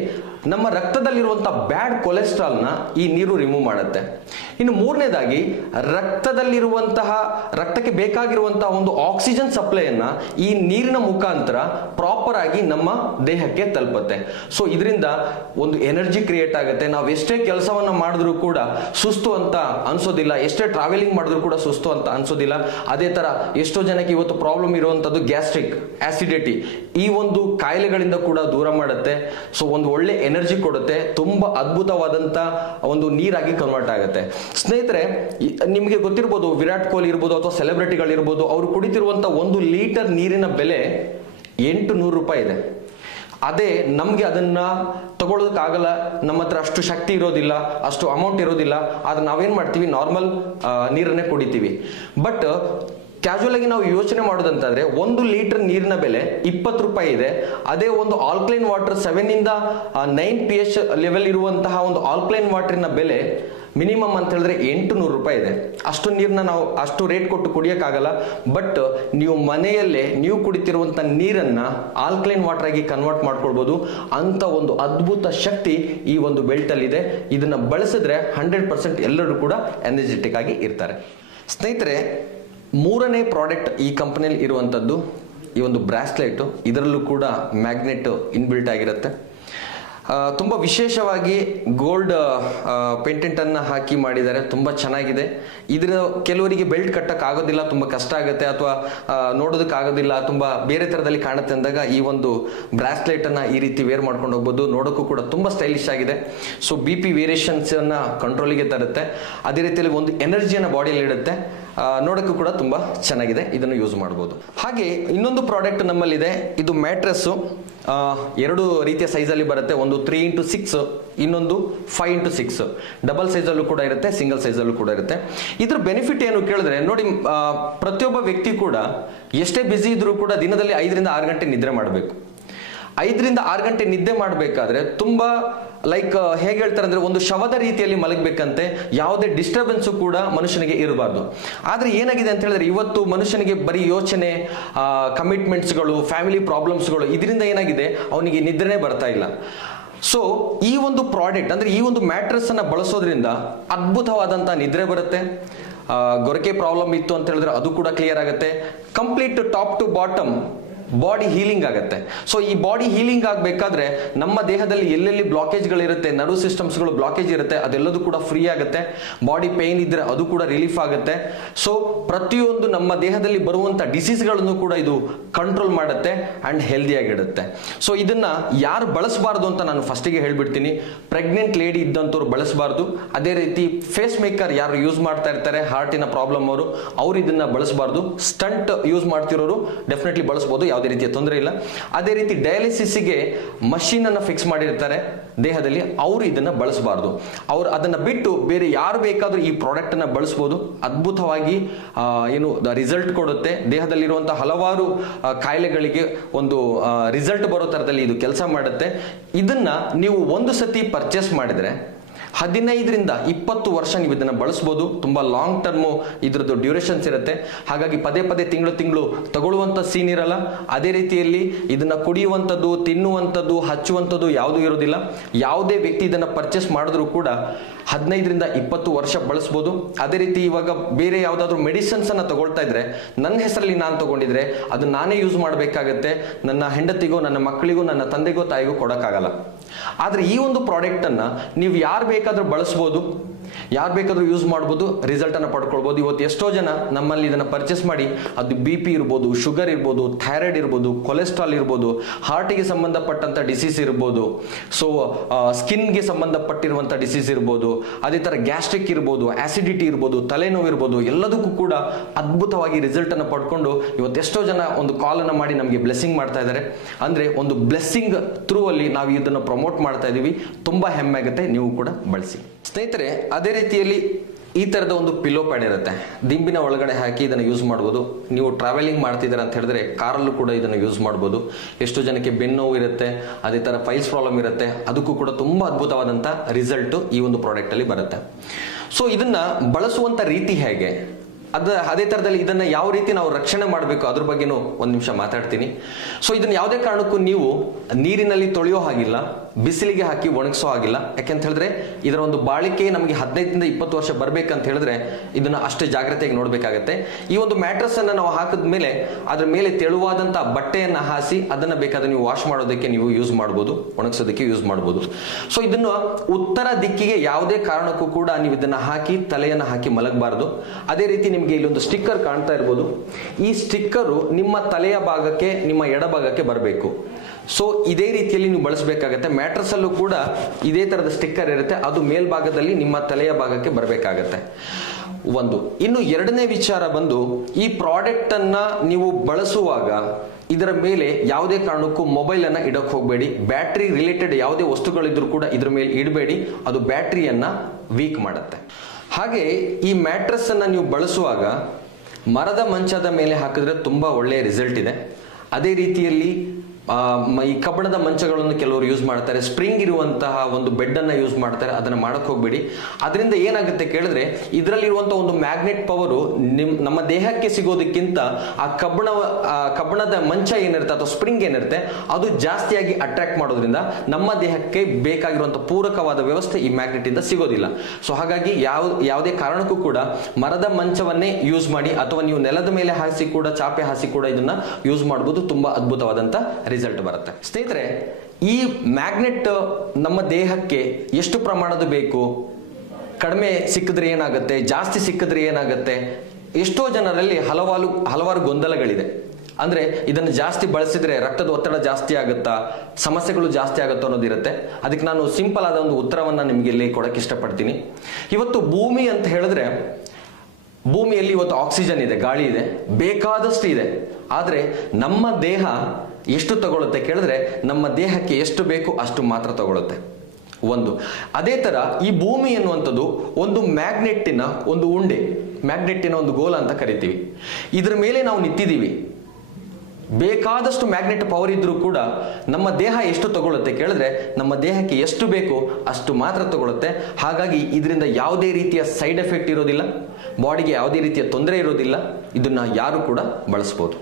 ನಮ್ಮ ರಕ್ತದಲ್ಲಿರುವಂತ ಬ್ಯಾಡ್ ಕೊಲೆಸ್ಟ್ರಾಲ್ ನ ಈ ನೀರು ರಿಮೂವ್ ಮಾಡುತ್ತೆ. ಇನ್ನು ಮೂರನೇದಾಗಿ ರಕ್ತಕ್ಕೆ ಬೇಕಾಗಿರುವಂತಹ ಒಂದು ಆಕ್ಸಿಜನ್ ಸಪ್ಲೈಯನ್ನ ಈ ನೀರಿನ ಮುಖಾಂತರ ಪ್ರಾಪರ್ ಆಗಿ ನಮ್ಮ ದೇಹಕ್ಕೆ ತಲುಪುತ್ತೆ. ಸೊ ಇದರಿಂದ ಒಂದು ಎನರ್ಜಿ ಕ್ರಿಯೇಟ್ ಆಗುತ್ತೆ. ನಾವು ಎಷ್ಟೇ ಕೆಲಸವನ್ನ ಮಾಡಿದ್ರು ಕೂಡ ಸುಸ್ತು ಅಂತ ಅನ್ಸೋದಿಲ್ಲ, ಎಷ್ಟೇ ಟ್ರಾವೆಲಿಂಗ್ ಮಾಡಿದ್ರು ಕೂಡ ಸುಸ್ತು ಅಂತ ಅನ್ಸೋದಿಲ್ಲ. ಅದೇ ತರ ಎಷ್ಟೋ ಜನಕ್ಕೆ ಇವತ್ತು ಪ್ರಾಬ್ಲಮ್ ಇರುವಂತದ್ದು ಗ್ಯಾಸ್ಟ್ರಿಕ್, ಆಸಿಡಿಟಿ, ಈ ಒಂದು ಕಾಯಿಲೆಗಳಿಂದ ಕೂಡ ದೂರ ಮಾಡುತ್ತೆ. ಸೊ ಒಂದು ಒಳ್ಳೆ ಎನರ್ಜಿ ಕೊಡುತ್ತೆ, ತುಂಬಾ ಅದ್ಭುತವಾದಂತ ಒಂದು ನೀರಾಗಿ ಕನ್ವರ್ಟ್ ಆಗುತ್ತೆ. ಸ್ನೇಹಿತರೆ, ನಿಮಗೆ ಗೊತ್ತಿರಬಹುದು, ವಿರಾಟ್ ಕೊಹ್ಲಿ ಇರ್ಬೋದು ಅಥವಾ ಸೆಲೆಬ್ರಿಟಿಗಳಿರ್ಬೋದು, ಅವರು ಕುಡಿತಿರುವಂತ 1 ಲೀಟರ್ ನೀರಿನ ಬೆಲೆ 800 ರೂಪಾಯಿ ಇದೆ. ಅದೇ ನಮ್ಗೆ ಅದನ್ನ ತಗೊಳ್ಳೋದಕ್ಕಾಗಲ್ಲ, ನಮ್ಮ ಹತ್ರ ಅಷ್ಟು ಶಕ್ತಿ ಇರೋದಿಲ್ಲ, ಅಷ್ಟು ಅಮೌಂಟ್ ಇರೋದಿಲ್ಲ. ಆದ್ರೆ ನಾವೇನ್ ಮಾಡ್ತೀವಿ, ನಾರ್ಮಲ್ ನೀರನ್ನೇ ಕುಡಿತೀವಿ. ಬಟ್ ಕ್ಯಾಶುವಲ್ ಆಗಿ ನಾವು ಯೋಚನೆ ಮಾಡೋದಂತಂದ್ರೆ 1 ಲೀಟರ್ ನೀರಿನ ಬೆಲೆ 20 ರೂಪಾಯಿ ಇದೆ. ಅದೇ ಒಂದು ಆಲ್ಕಲೈನ್ ವಾಟರ್ 7ರಿಂದ 9 pH ಲೆವೆಲ್ ಇರುವಂತಹ ಒಂದು ಆಲ್ಕಲೈನ್ ವಾಟರ್ನ ಬೆಲೆ ಮಿನಿಮಮ್ ಅಂತ ಹೇಳಿದ್ರೆ 800 ರೂಪಾಯಿ ಇದೆ. ಅಷ್ಟು ನೀರನ್ನ ನಾವು ಅಷ್ಟು ರೇಟ್ ಕೊಟ್ಟು ಕುಡಿಯಕ್ಕಾಗಲ್ಲ. ಬಟ್ ನೀವು ಮನೆಯಲ್ಲೇ ನೀವು ಕುಡಿತಿರುವಂತ ನೀರನ್ನ ಆಲ್ಕಲೈನ್ ವಾಟರ್ ಆಗಿ ಕನ್ವರ್ಟ್ ಮಾಡ್ಕೊಳ್ಬಹುದು. ಅಂತ ಒಂದು ಅದ್ಭುತ ಶಕ್ತಿ ಈ ಒಂದು ಬೆಲ್ಟ್ ಅಲ್ಲಿ ಇದೆ. ಇದನ್ನ ಬಳಸಿದ್ರೆ 100% ಎಲ್ಲರೂ ಕೂಡ ಎನರ್ಜೆಟಿಕ್ ಆಗಿ ಇರ್ತಾರೆ. ಸ್ನೇಹಿತರೆ, 3ನೇ ಪ್ರಾಡಕ್ಟ್ ಈ ಕಂಪನಿಯಲ್ಲಿ ಇರುವಂತದ್ದು ಈ ಒಂದು ಬ್ರಾಸ್ಲೆಟ್. ಇದರಲ್ಲೂ ಕೂಡ ಮ್ಯಾಗ್ನೆಟ್ ಇನ್ಬಿಲ್ಟ್ ಆಗಿರುತ್ತೆ. ತುಂಬ ವಿಶೇಷವಾಗಿ ಗೋಲ್ಡ್ ಪೇಂಟೆಂಟ್ ಅನ್ನ ಹಾಕಿ ಮಾಡಿದ್ದಾರೆ, ತುಂಬಾ ಚೆನ್ನಾಗಿದೆ. ಇದ್ರ ಕೆಲವರಿಗೆ ಬೆಲ್ಟ್ ಕಟ್ಟಕ್ ಆಗೋದಿಲ್ಲ, ತುಂಬಾ ಕಷ್ಟ ಆಗುತ್ತೆ, ಅಥವಾ ನೋಡೋದಕ್ಕೆ ಆಗೋದಿಲ್ಲ, ತುಂಬಾ ಬೇರೆ ತರದಲ್ಲಿ ಕಾಣುತ್ತೆ ಅಂದಾಗ ಈ ಒಂದು ಬ್ರಾಸ್ಲೆಟ್ ಅನ್ನ ಈ ರೀತಿ ವೇರ್ ಮಾಡ್ಕೊಂಡು ಹೋಗ್ಬೋದು. ನೋಡೋಕ್ಕೂ ಕೂಡ ತುಂಬಾ ಸ್ಟೈಲಿಶ್ ಆಗಿದೆ. ಸೊ BP ವೇರಿಯೇಷನ್ಸ್ ಅನ್ನ ಕಂಟ್ರೋಲಿಗೆ ತರುತ್ತೆ. ಅದೇ ರೀತಿಯಲ್ಲಿ ಒಂದು ಎನರ್ಜಿಯನ್ನ ಬಾಡಿಯಲ್ಲಿ ಇಡುತ್ತೆ. ನೋಡೋಕ್ಕೂ ಕೂಡ ತುಂಬಾ ಚೆನ್ನಾಗಿದೆ, ಇದನ್ನು ಯೂಸ್ ಮಾಡಬಹುದು. ಹಾಗೆ ಇನ್ನೊಂದು ಪ್ರಾಡಕ್ಟ್ ನಮ್ಮಲ್ಲಿದೆ, ಇದು ಮ್ಯಾಟ್ರೆಸ್. 2 ರೀತಿಯ ಸೈಜ್ ಅಲ್ಲಿ ಬರುತ್ತೆ. ಒಂದು 3x6, ಇನ್ನೊಂದು 5x6. ಡಬಲ್ ಸೈಜ್ ಅಲ್ಲೂ ಕೂಡ ಇರುತ್ತೆ, ಸಿಂಗಲ್ ಸೈಜ್ ಅಲ್ಲೂ ಕೂಡ ಇರುತ್ತೆ. ಇದ್ರ ಬೆನಿಫಿಟ್ ಏನು ಕೇಳಿದ್ರೆ, ನೋಡಿ, ಪ್ರತಿಯೊಬ್ಬ ವ್ಯಕ್ತಿ ಕೂಡ ಎಷ್ಟೇ ಬಿಸಿ ಇದ್ರೂ ಕೂಡ ದಿನದಲ್ಲಿ 5ರಿಂದ 6 ಗಂಟೆ ನಿದ್ರೆ ಮಾಡಬೇಕು. 5ರಿಂದ 6 ಗಂಟೆ ನಿದ್ದೆ ಮಾಡಬೇಕಾದ್ರೆ ತುಂಬಾ ಲೈಕ್ ಹೇಗೆ ಹೇಳ್ತಾರೆ ಅಂದ್ರೆ, ಒಂದು ಶವದ ರೀತಿಯಲ್ಲಿ ಮಲಗಬೇಕಂತೆ. ಯಾವುದೇ ಡಿಸ್ಟರ್ಬೆನ್ಸ್ ಕೂಡ ಮನುಷ್ಯನಿಗೆ ಇರಬಾರ್ದು. ಆದ್ರೆ ಏನಾಗಿದೆ ಅಂತ ಹೇಳಿದ್ರೆ, ಇವತ್ತು ಮನುಷ್ಯನಿಗೆ ಬರೀ ಯೋಚನೆ, ಕಮಿಟ್ಮೆಂಟ್ಸ್ಗಳು, ಫ್ಯಾಮಿಲಿ ಪ್ರಾಬ್ಲಮ್ಸ್ಗಳು, ಇದರಿಂದ ಏನಾಗಿದೆ, ಅವನಿಗೆ ನಿದ್ರೆನೇ ಬರ್ತಾ ಇಲ್ಲ. ಸೊ ಈ ಒಂದು ಪ್ರಾಡಕ್ಟ್ ಅಂದ್ರೆ ಈ ಒಂದು ಮ್ಯಾಟ್ರೆಸ್ ಅನ್ನ ಬಳಸೋದ್ರಿಂದ ಅದ್ಭುತವಾದಂತ ನಿದ್ರೆ ಬರುತ್ತೆ. ಗೊರಕೆ ಪ್ರಾಬ್ಲಮ್ ಇತ್ತು ಅಂತ ಹೇಳಿದ್ರೆ ಅದು ಕೂಡ ಕ್ಲಿಯರ್ ಆಗುತ್ತೆ. Complete top to bottom body healing ಆಗುತ್ತೆ. ಸೊ ಈ ಬಾಡಿ ಹೀಲಿಂಗ್ ಆಗಬೇಕಾದ್ರೆ ನಮ್ಮ ದೇಹದಲ್ಲಿ ಎಲ್ಲೆಲ್ಲಿ ಬ್ಲಾಕೇಜ್ಗಳಿರುತ್ತೆ, ನರ್ವ್ ಸಿಸ್ಟಮ್ಸ್ಗಳು ಬ್ಲಾಕೇಜ್ ಇರುತ್ತೆ, ಅದೆಲ್ಲದೂ ಕೂಡ ಫ್ರೀ ಆಗುತ್ತೆ. ಬಾಡಿ ಪೇನ್ ಇದ್ರೆ ಅದು ಕೂಡ ರಿಲೀಫ್ ಆಗುತ್ತೆ. ಸೊ ಪ್ರತಿಯೊಂದು ನಮ್ಮ ದೇಹದಲ್ಲಿ ಬರುವಂತ ಡಿಸೀಸ್ಗಳನ್ನು ಕೂಡ ಇದು ಕಂಟ್ರೋಲ್ ಮಾಡುತ್ತೆ ಅಂಡ್ ಹೆಲ್ದಿ ಆಗಿಡುತ್ತೆ. ಸೊ ಇದನ್ನ ಯಾರು ಬಳಸಬಾರ್ದು ಅಂತ ನಾನು ಫಸ್ಟಿಗೆ ಹೇಳ್ಬಿಡ್ತೀನಿ. ಪ್ರೆಗ್ನೆಂಟ್ ಲೇಡಿ ಇದ್ದಂಥವ್ರು ಬಳಸಬಾರ್ದು. ಅದೇ ರೀತಿ ಫೇಸ್ ಮೇಕರ್ ಯಾರು ಯೂಸ್ ಮಾಡ್ತಾ ಇರ್ತಾರೆ, ಹಾರ್ಟಿನ ಪ್ರಾಬ್ಲಮ್ ಅವ್ರು ಇದನ್ನ ಬಳಸಬಾರ್ದು. ಸ್ಟಂಟ್ ಯೂಸ್ ಮಾಡ್ತಿರೋರು ಡೆಫಿನೆಟ್ಲಿ ಬಳಸಬಹುದು, ಯಾವುದೇ ರೀತಿಯ ತೊಂದರೆ ಇಲ್ಲ. ಅದೇ ರೀತಿ ಡಯಾಲಿಸಿಸ್ಗೆ ಮಷೀನ್ ಅನ್ನ ಫಿಕ್ಸ್ ಮಾಡಿರ್ತಾರೆ ದೇಹದಲ್ಲಿ, ಅವರು ಇದನ್ನ ಬಳಸಬಾರ್ದು. ಅವ್ರು ಅದನ್ನ ಬಿಟ್ಟು ಬೇರೆ ಯಾರು ಬೇಕಾದ್ರೂ ಈ ಪ್ರಾಡಕ್ಟ್ ಅನ್ನ ಬಳಸಬಹುದು. ಅದ್ಭುತವಾಗಿ ಏನು ರಿಸಲ್ಟ್ ಕೊಡುತ್ತೆ. ದೇಹದಲ್ಲಿರುವಂತಹ ಹಲವಾರು ಕಾಯಿಲೆಗಳಿಗೆ ಒಂದು ರಿಸಲ್ಟ್ ಬರೋ ತರದಲ್ಲಿ ಇದು ಕೆಲಸ ಮಾಡುತ್ತೆ. ಇದನ್ನ ನೀವು ಒಂದು ಸತಿ ಪರ್ಚೇಸ್ ಮಾಡಿದ್ರೆ 15ರಿಂದ 20 ವರ್ಷ ನೀವು ಇದನ್ನು ಬಳಸ್ಬೋದು. ತುಂಬ ಲಾಂಗ್ ಟರ್ಮು ಇದ್ರದ್ದು ಡ್ಯೂರೇಷನ್ಸ್ ಇರುತ್ತೆ. ಹಾಗಾಗಿ ಪದೇ ಪದೇ ತಿಂಗಳು ತಗೊಳ್ಳುವಂಥ ಸೀನ್ ಇರಲ್ಲ. ಅದೇ ರೀತಿಯಲ್ಲಿ ಇದನ್ನು ಕುಡಿಯುವಂಥದ್ದು, ತಿನ್ನುವಂಥದ್ದು, ಹಚ್ಚುವಂಥದ್ದು ಯಾವುದೂ ಇರೋದಿಲ್ಲ. ಯಾವುದೇ ವ್ಯಕ್ತಿ ಇದನ್ನು ಪರ್ಚೇಸ್ ಮಾಡಿದ್ರೂ ಕೂಡ 15ರಿಂದ 20 ವರ್ಷ ಬಳಸ್ಬೋದು. ಅದೇ ರೀತಿ ಇವಾಗ ಬೇರೆ ಯಾವುದಾದ್ರೂ ಮೆಡಿಸಿನ್ಸ್ ಅನ್ನು ತಗೊಳ್ತಾ ಇದ್ರೆ ನನ್ನ ಹೆಸರಲ್ಲಿ ನಾನು ತಗೊಂಡಿದ್ರೆ ಅದು ನಾನೇ ಯೂಸ್ ಮಾಡಬೇಕಾಗತ್ತೆ. ನನ್ನ ಹೆಂಡತಿಗೋ, ನನ್ನ ಮಕ್ಕಳಿಗೋ, ನನ್ನ ತಂದೆಗೋ, ತಾಯಿಗೋ ಕೊಡೋಕ್ಕಾಗಲ್ಲ. ಆದರೆ ಈ ಒಂದು ಪ್ರಾಡಕ್ಟನ್ನು ನೀವು ಯಾರು ಬೇಕಾದರೂ ಬಳಸ್ಬೋದು, ಯಾರು ಬೇಕಾದರೂ ಯೂಸ್ ಮಾಡ್ಬೋದು, ರಿಸಲ್ಟನ್ನು ಪಡ್ಕೊಳ್ಬೋದು. ಇವತ್ತು ಎಷ್ಟೋ ಜನ ನಮ್ಮಲ್ಲಿ ಇದನ್ನು ಪರ್ಚೇಸ್ ಮಾಡಿ ಅದು BP ಇರ್ಬೋದು, ಶುಗರ್ ಇರ್ಬೋದು, ಥೈರಾಯ್ಡ್ ಇರ್ಬೋದು, ಕೊಲೆಸ್ಟ್ರಾಲ್ ಇರ್ಬೋದು, ಹಾರ್ಟಿಗೆ ಸಂಬಂಧಪಟ್ಟಂಥ ಡಿಸೀಸ್ ಇರ್ಬೋದು, ಸೊ ಸ್ಕಿನ್ಗೆ ಸಂಬಂಧಪಟ್ಟಿರುವಂಥ ಡಿಸೀಸ್ ಇರ್ಬೋದು, ಅದೇ ಥರ ಗ್ಯಾಸ್ಟ್ರಿಕ್ ಇರ್ಬೋದು, ಆಸಿಡಿಟಿ ಇರ್ಬೋದು, ತಲೆನೋವು ಇರ್ಬೋದು, ಎಲ್ಲದಕ್ಕೂ ಕೂಡ ಅದ್ಭುತವಾಗಿ ರಿಸಲ್ಟನ್ನು ಪಡ್ಕೊಂಡು ಇವತ್ತೆಷ್ಟೋ ಜನ ಒಂದು ಕಾಲನ್ನು ಮಾಡಿ ನಮಗೆ ಬ್ಲೆಸ್ಸಿಂಗ್ ಮಾಡ್ತಾ ಇದ್ದಾರೆ. ಅಂದರೆ ಒಂದು ಬ್ಲೆಸ್ಸಿಂಗ್ ಥ್ರೂ ಅಲ್ಲಿ ನಾವು ಇದನ್ನು ಪ್ರಮೋಟ್ ಮಾಡ್ತಾ ಇದ್ದೀವಿ. ತುಂಬ ಹೆಮ್ಮೆ ಆಗುತ್ತೆ. ನೀವು ಕೂಡ ಬಳಸಿ ಸ್ನೇಹಿತರೆ. ಅದೇ ರೀತಿಯಲ್ಲಿ ಈ ಥರದ ಒಂದು ಪಿಲೋ ಪ್ಯಾಡ್ ಇರುತ್ತೆ, ದಿಂಬಿನ ಒಳಗಡೆ ಹಾಕಿ ಇದನ್ನು ಯೂಸ್ ಮಾಡ್ಬೋದು. ನೀವು ಟ್ರಾವೆಲಿಂಗ್ ಮಾಡ್ತಿದ್ದೀರ ಅಂತ ಹೇಳಿದ್ರೆ ಕಾರಲ್ಲೂ ಕೂಡ ಇದನ್ನು ಯೂಸ್ ಮಾಡ್ಬೋದು. ಎಷ್ಟು ಜನಕ್ಕೆ ಬೆನ್ನೋವು ಇರುತ್ತೆ, ಅದೇ ಥರ ಫೈಲ್ಸ್ ಪ್ರಾಬ್ಲಮ್ ಇರುತ್ತೆ, ಅದಕ್ಕೂ ಕೂಡ ತುಂಬ ಅದ್ಭುತವಾದಂಥ ರಿಸಲ್ಟು ಈ ಒಂದು ಪ್ರಾಡಕ್ಟಲ್ಲಿ ಬರುತ್ತೆ. ಸೊ ಇದನ್ನು ಬಳಸುವಂಥ ರೀತಿ ಹೇಗೆ, ಅದೇ ಥರದಲ್ಲಿ ಇದನ್ನು ಯಾವ ರೀತಿ ನಾವು ರಕ್ಷಣೆ ಮಾಡಬೇಕು ಅದ್ರ ಬಗ್ಗೆನೂ ಒಂದು ನಿಮಿಷ ಮಾತಾಡ್ತೀನಿ. ಸೊ ಇದನ್ನು ಯಾವುದೇ ಕಾರಣಕ್ಕೂ ನೀವು ನೀರಿನಲ್ಲಿ ತೊಳೆಯೋ ಹಾಗಿಲ್ಲ, ಬಿಸಿಲಿಗೆ ಹಾಕಿ ಒಣಗಿಸೋ ಹಾಗಿಲ್ಲ. ಯಾಕೆಂತ ಹೇಳಿದ್ರೆ ಇದರ ಒಂದು ಬಾಳಿಕೆ ನಮಗೆ 15ರಿಂದ 20 ವರ್ಷ ಬರಬೇಕಂತ ಹೇಳಿದ್ರೆ ಇದನ್ನು ಅಷ್ಟೇ ಜಾಗ್ರತೆಯಾಗಿ ನೋಡಬೇಕಾಗತ್ತೆ. ಈ ಒಂದು ಮ್ಯಾಟ್ರಸ್ ಅನ್ನು ನಾವು ಹಾಕಿದ ಮೇಲೆ ಅದರ ಮೇಲೆ ತೆಳುವಾದಂಥ ಬಟ್ಟೆಯನ್ನು ಹಾಸಿ ಅದನ್ನು ಬೇಕಾದ್ರೆ ನೀವು ವಾಶ್ ಮಾಡೋದಕ್ಕೆ ನೀವು ಯೂಸ್ ಮಾಡ್ಬೋದು, ಒಣಗಿಸೋದಕ್ಕೆ ಯೂಸ್ ಮಾಡ್ಬೋದು. ಸೊ ಇದನ್ನು ಉತ್ತರ ದಿಕ್ಕಿಗೆ ಯಾವುದೇ ಕಾರಣಕ್ಕೂ ಕೂಡ ನೀವು ಇದನ್ನು ಹಾಕಿ ತಲೆಯನ್ನು ಹಾಕಿ ಮಲಗಬಾರ್ದು. ಅದೇ ರೀತಿ ನಿಮಗೆ ಇಲ್ಲೊಂದು ಸ್ಟಿಕ್ಕರ್ ಕಾಣ್ತಾ ಇರ್ಬೋದು. ಈ ಸ್ಟಿಕ್ಕರು ನಿಮ್ಮ ತಲೆಯ ಭಾಗಕ್ಕೆ, ನಿಮ್ಮ ಎಡಭಾಗಕ್ಕೆ ಬರಬೇಕು. ಸೊ ಇದೇ ರೀತಿಯಲ್ಲಿ ನೀವು ಬಳಸಬೇಕಾಗತ್ತೆ. ಮ್ಯಾಟ್ರಸ್ ಅಲ್ಲೂ ಕೂಡ ಇದೇ ತರದ ಸ್ಟಿಕ್ಕರ್ ಇರುತ್ತೆ, ಅದು ಮೇಲ್ಭಾಗದಲ್ಲಿ ನಿಮ್ಮ ತಲೆಯ ಭಾಗಕ್ಕೆ ಬರಬೇಕಾಗತ್ತೆ. ಒಂದು ಇನ್ನು ಎರಡನೇ ವಿಚಾರ ಬಂದು, ಈ ಪ್ರಾಡಕ್ಟ್ ಅನ್ನ ನೀವು ಬಳಸುವಾಗ ಇದರ ಮೇಲೆ ಯಾವುದೇ ಕಾರಣಕ್ಕೂ ಮೊಬೈಲ್ ಅನ್ನ ಇಡಕ್ಕೆ ಹೋಗಬೇಡಿ. ಬ್ಯಾಟ್ರಿ ರಿಲೇಟೆಡ್ ಯಾವುದೇ ವಸ್ತುಗಳಿದ್ರು ಕೂಡ ಇದ್ರ ಮೇಲೆ ಇಡಬೇಡಿ, ಅದು ಬ್ಯಾಟ್ರಿಯನ್ನ ವೀಕ್ ಮಾಡುತ್ತೆ. ಹಾಗೆ ಈ ಮ್ಯಾಟ್ರಸ್ ಅನ್ನ ನೀವು ಬಳಸುವಾಗ ಮರದ ಮಂಚದ ಮೇಲೆ ಹಾಕಿದ್ರೆ ತುಂಬಾ ಒಳ್ಳೆಯ ರಿಸಲ್ಟ್ ಇದೆ. ಅದೇ ರೀತಿಯಲ್ಲಿ ಈ ಕಬ್ಬಣದ ಮಂಚಗಳನ್ನು ಕೆಲವರು ಯೂಸ್ ಮಾಡ್ತಾರೆ, ಸ್ಪ್ರಿಂಗ್ ಇರುವಂತಹ ಒಂದು ಬೆಡ್ ಅನ್ನ ಯೂಸ್ ಮಾಡ್ತಾರೆ. ಅದನ್ನ ಮಾಡಕ್ ಹೋಗ್ಬೇಡಿ. ಅದರಿಂದ ಏನಾಗುತ್ತೆ ಕೇಳಿದ್ರೆ ಇದರಲ್ಲಿರುವಂತಹ ಒಂದು ಮ್ಯಾಗ್ನೆಟ್ ಪವರು ನಮ್ಮ ದೇಹಕ್ಕೆ ಸಿಗೋದಕ್ಕಿಂತ ಆ ಕಬ್ಬಣದ ಮಂಚ ಏನಿರುತ್ತೆ ಅಥವಾ ಸ್ಪ್ರಿಂಗ್ ಏನಿರುತ್ತೆ ಅದು ಜಾಸ್ತಿಯಾಗಿ ಅಟ್ರಾಕ್ಟ್ ಮಾಡೋದ್ರಿಂದ ನಮ್ಮ ದೇಹಕ್ಕೆ ಬೇಕಾಗಿರುವಂತಹ ಪೂರಕವಾದ ವ್ಯವಸ್ಥೆ ಈ ಮ್ಯಾಗ್ನೆಟ್ ಇಂದ ಸಿಗೋದಿಲ್ಲ. ಸೊ ಹಾಗಾಗಿ ಯಾವುದೇ ಕಾರಣಕ್ಕೂ ಕೂಡ ಮರದ ಮಂಚವನ್ನೇ ಯೂಸ್ ಮಾಡಿ, ಅಥವಾ ನೀವು ನೆಲದ ಮೇಲೆ ಹಾಸಿ ಕೂಡ, ಚಾಪೆ ಹಾಸಿ ಕೂಡ ಇದನ್ನ ಯೂಸ್ ಮಾಡಬಹುದು. ತುಂಬಾ ಅದ್ಭುತವಾದಂತ ರಿಸಲ್ಟ್ ಬರುತ್ತೆ. ಸ್ನೇಹಿತರೆ, ಈ ಮ್ಯಾಗ್ನೆಟ್ ನಮ್ಮ ದೇಹಕ್ಕೆ ಎಷ್ಟು ಪ್ರಮಾಣದ ಬೇಕು, ಕಡಿಮೆ ಸಿಕ್ಕಿದ್ರೆ ಏನಾಗುತ್ತೆ, ಜಾಸ್ತಿ ಸಿಕ್ಕಿದ್ರೆ ಏನಾಗುತ್ತೆ, ಎಷ್ಟೋ ಜನರಲ್ಲಿ ಹಲವಾರು ಗೊಂದಲಗಳಿದೆ. ಅಂದ್ರೆ ಇದನ್ನು ಜಾಸ್ತಿ ಬಳಸಿದ್ರೆ ರಕ್ತದ ಒತ್ತಡ ಜಾಸ್ತಿ ಆಗುತ್ತಾ, ಸಮಸ್ಯೆಗಳು ಜಾಸ್ತಿ ಆಗುತ್ತೋ ಅನ್ನೋದಿರುತ್ತೆ. ಅದಕ್ಕೆ ನಾನು ಸಿಂಪಲ್ ಆದ ಒಂದು ಉತ್ತರವನ್ನ ನಿಮಗೆ ಇಲ್ಲಿ ಕೊಡಕ್ಕೆ ಇಷ್ಟಪಡ್ತೀನಿ. ಇವತ್ತು ಭೂಮಿ ಅಂತ ಹೇಳಿದ್ರೆ ಭೂಮಿಯಲ್ಲಿ ಇವತ್ತು ಆಕ್ಸಿಜನ್ ಇದೆ, ಗಾಳಿ ಇದೆ, ಬೇಕಾದಷ್ಟು ಇದೆ. ಆದರೆ ನಮ್ಮ ದೇಹ ಎಷ್ಟು ತಗೊಳುತ್ತೆ ಕೇಳಿದ್ರೆ ನಮ್ಮ ದೇಹಕ್ಕೆ ಎಷ್ಟು ಬೇಕು ಅಷ್ಟು ಮಾತ್ರ ತಗೊಳುತ್ತೆ. ಒಂದು ಅದೇ ತರ ಈ ಭೂಮಿ ಎನ್ನುವಂಥದ್ದು ಒಂದು ಮ್ಯಾಗ್ನೆಟ್ಟಿನ ಒಂದು ಉಂಡೆ, ಮ್ಯಾಗ್ನೆಟ್ಟಿನ ಒಂದು ಗೋಲ ಅಂತ ಕರಿತೀವಿ. ಇದ್ರ ಮೇಲೆ ನಾವು ನಿಂತಿದ್ದೀವಿ. ಬೇಕಾದಷ್ಟು ಮ್ಯಾಗ್ನೆಟ್ ಪವರ್ ಇದ್ರೂ ಕೂಡ ನಮ್ಮ ದೇಹ ಎಷ್ಟು ತಗೊಳುತ್ತೆ ಕೇಳಿದ್ರೆ ನಮ್ಮ ದೇಹಕ್ಕೆ ಎಷ್ಟು ಬೇಕು ಅಷ್ಟು ಮಾತ್ರ ತಗೊಳುತ್ತೆ. ಹಾಗಾಗಿ ಇದರಿಂದ ಯಾವುದೇ ರೀತಿಯ ಸೈಡ್ ಎಫೆಕ್ಟ್ ಇರೋದಿಲ್ಲ, ಬಾಡಿಗೆ ಯಾವುದೇ ರೀತಿಯ ತೊಂದರೆ ಇರೋದಿಲ್ಲ. ಇದನ್ನ ಯಾರು ಕೂಡ ಬಳಸ್ಬೋದು.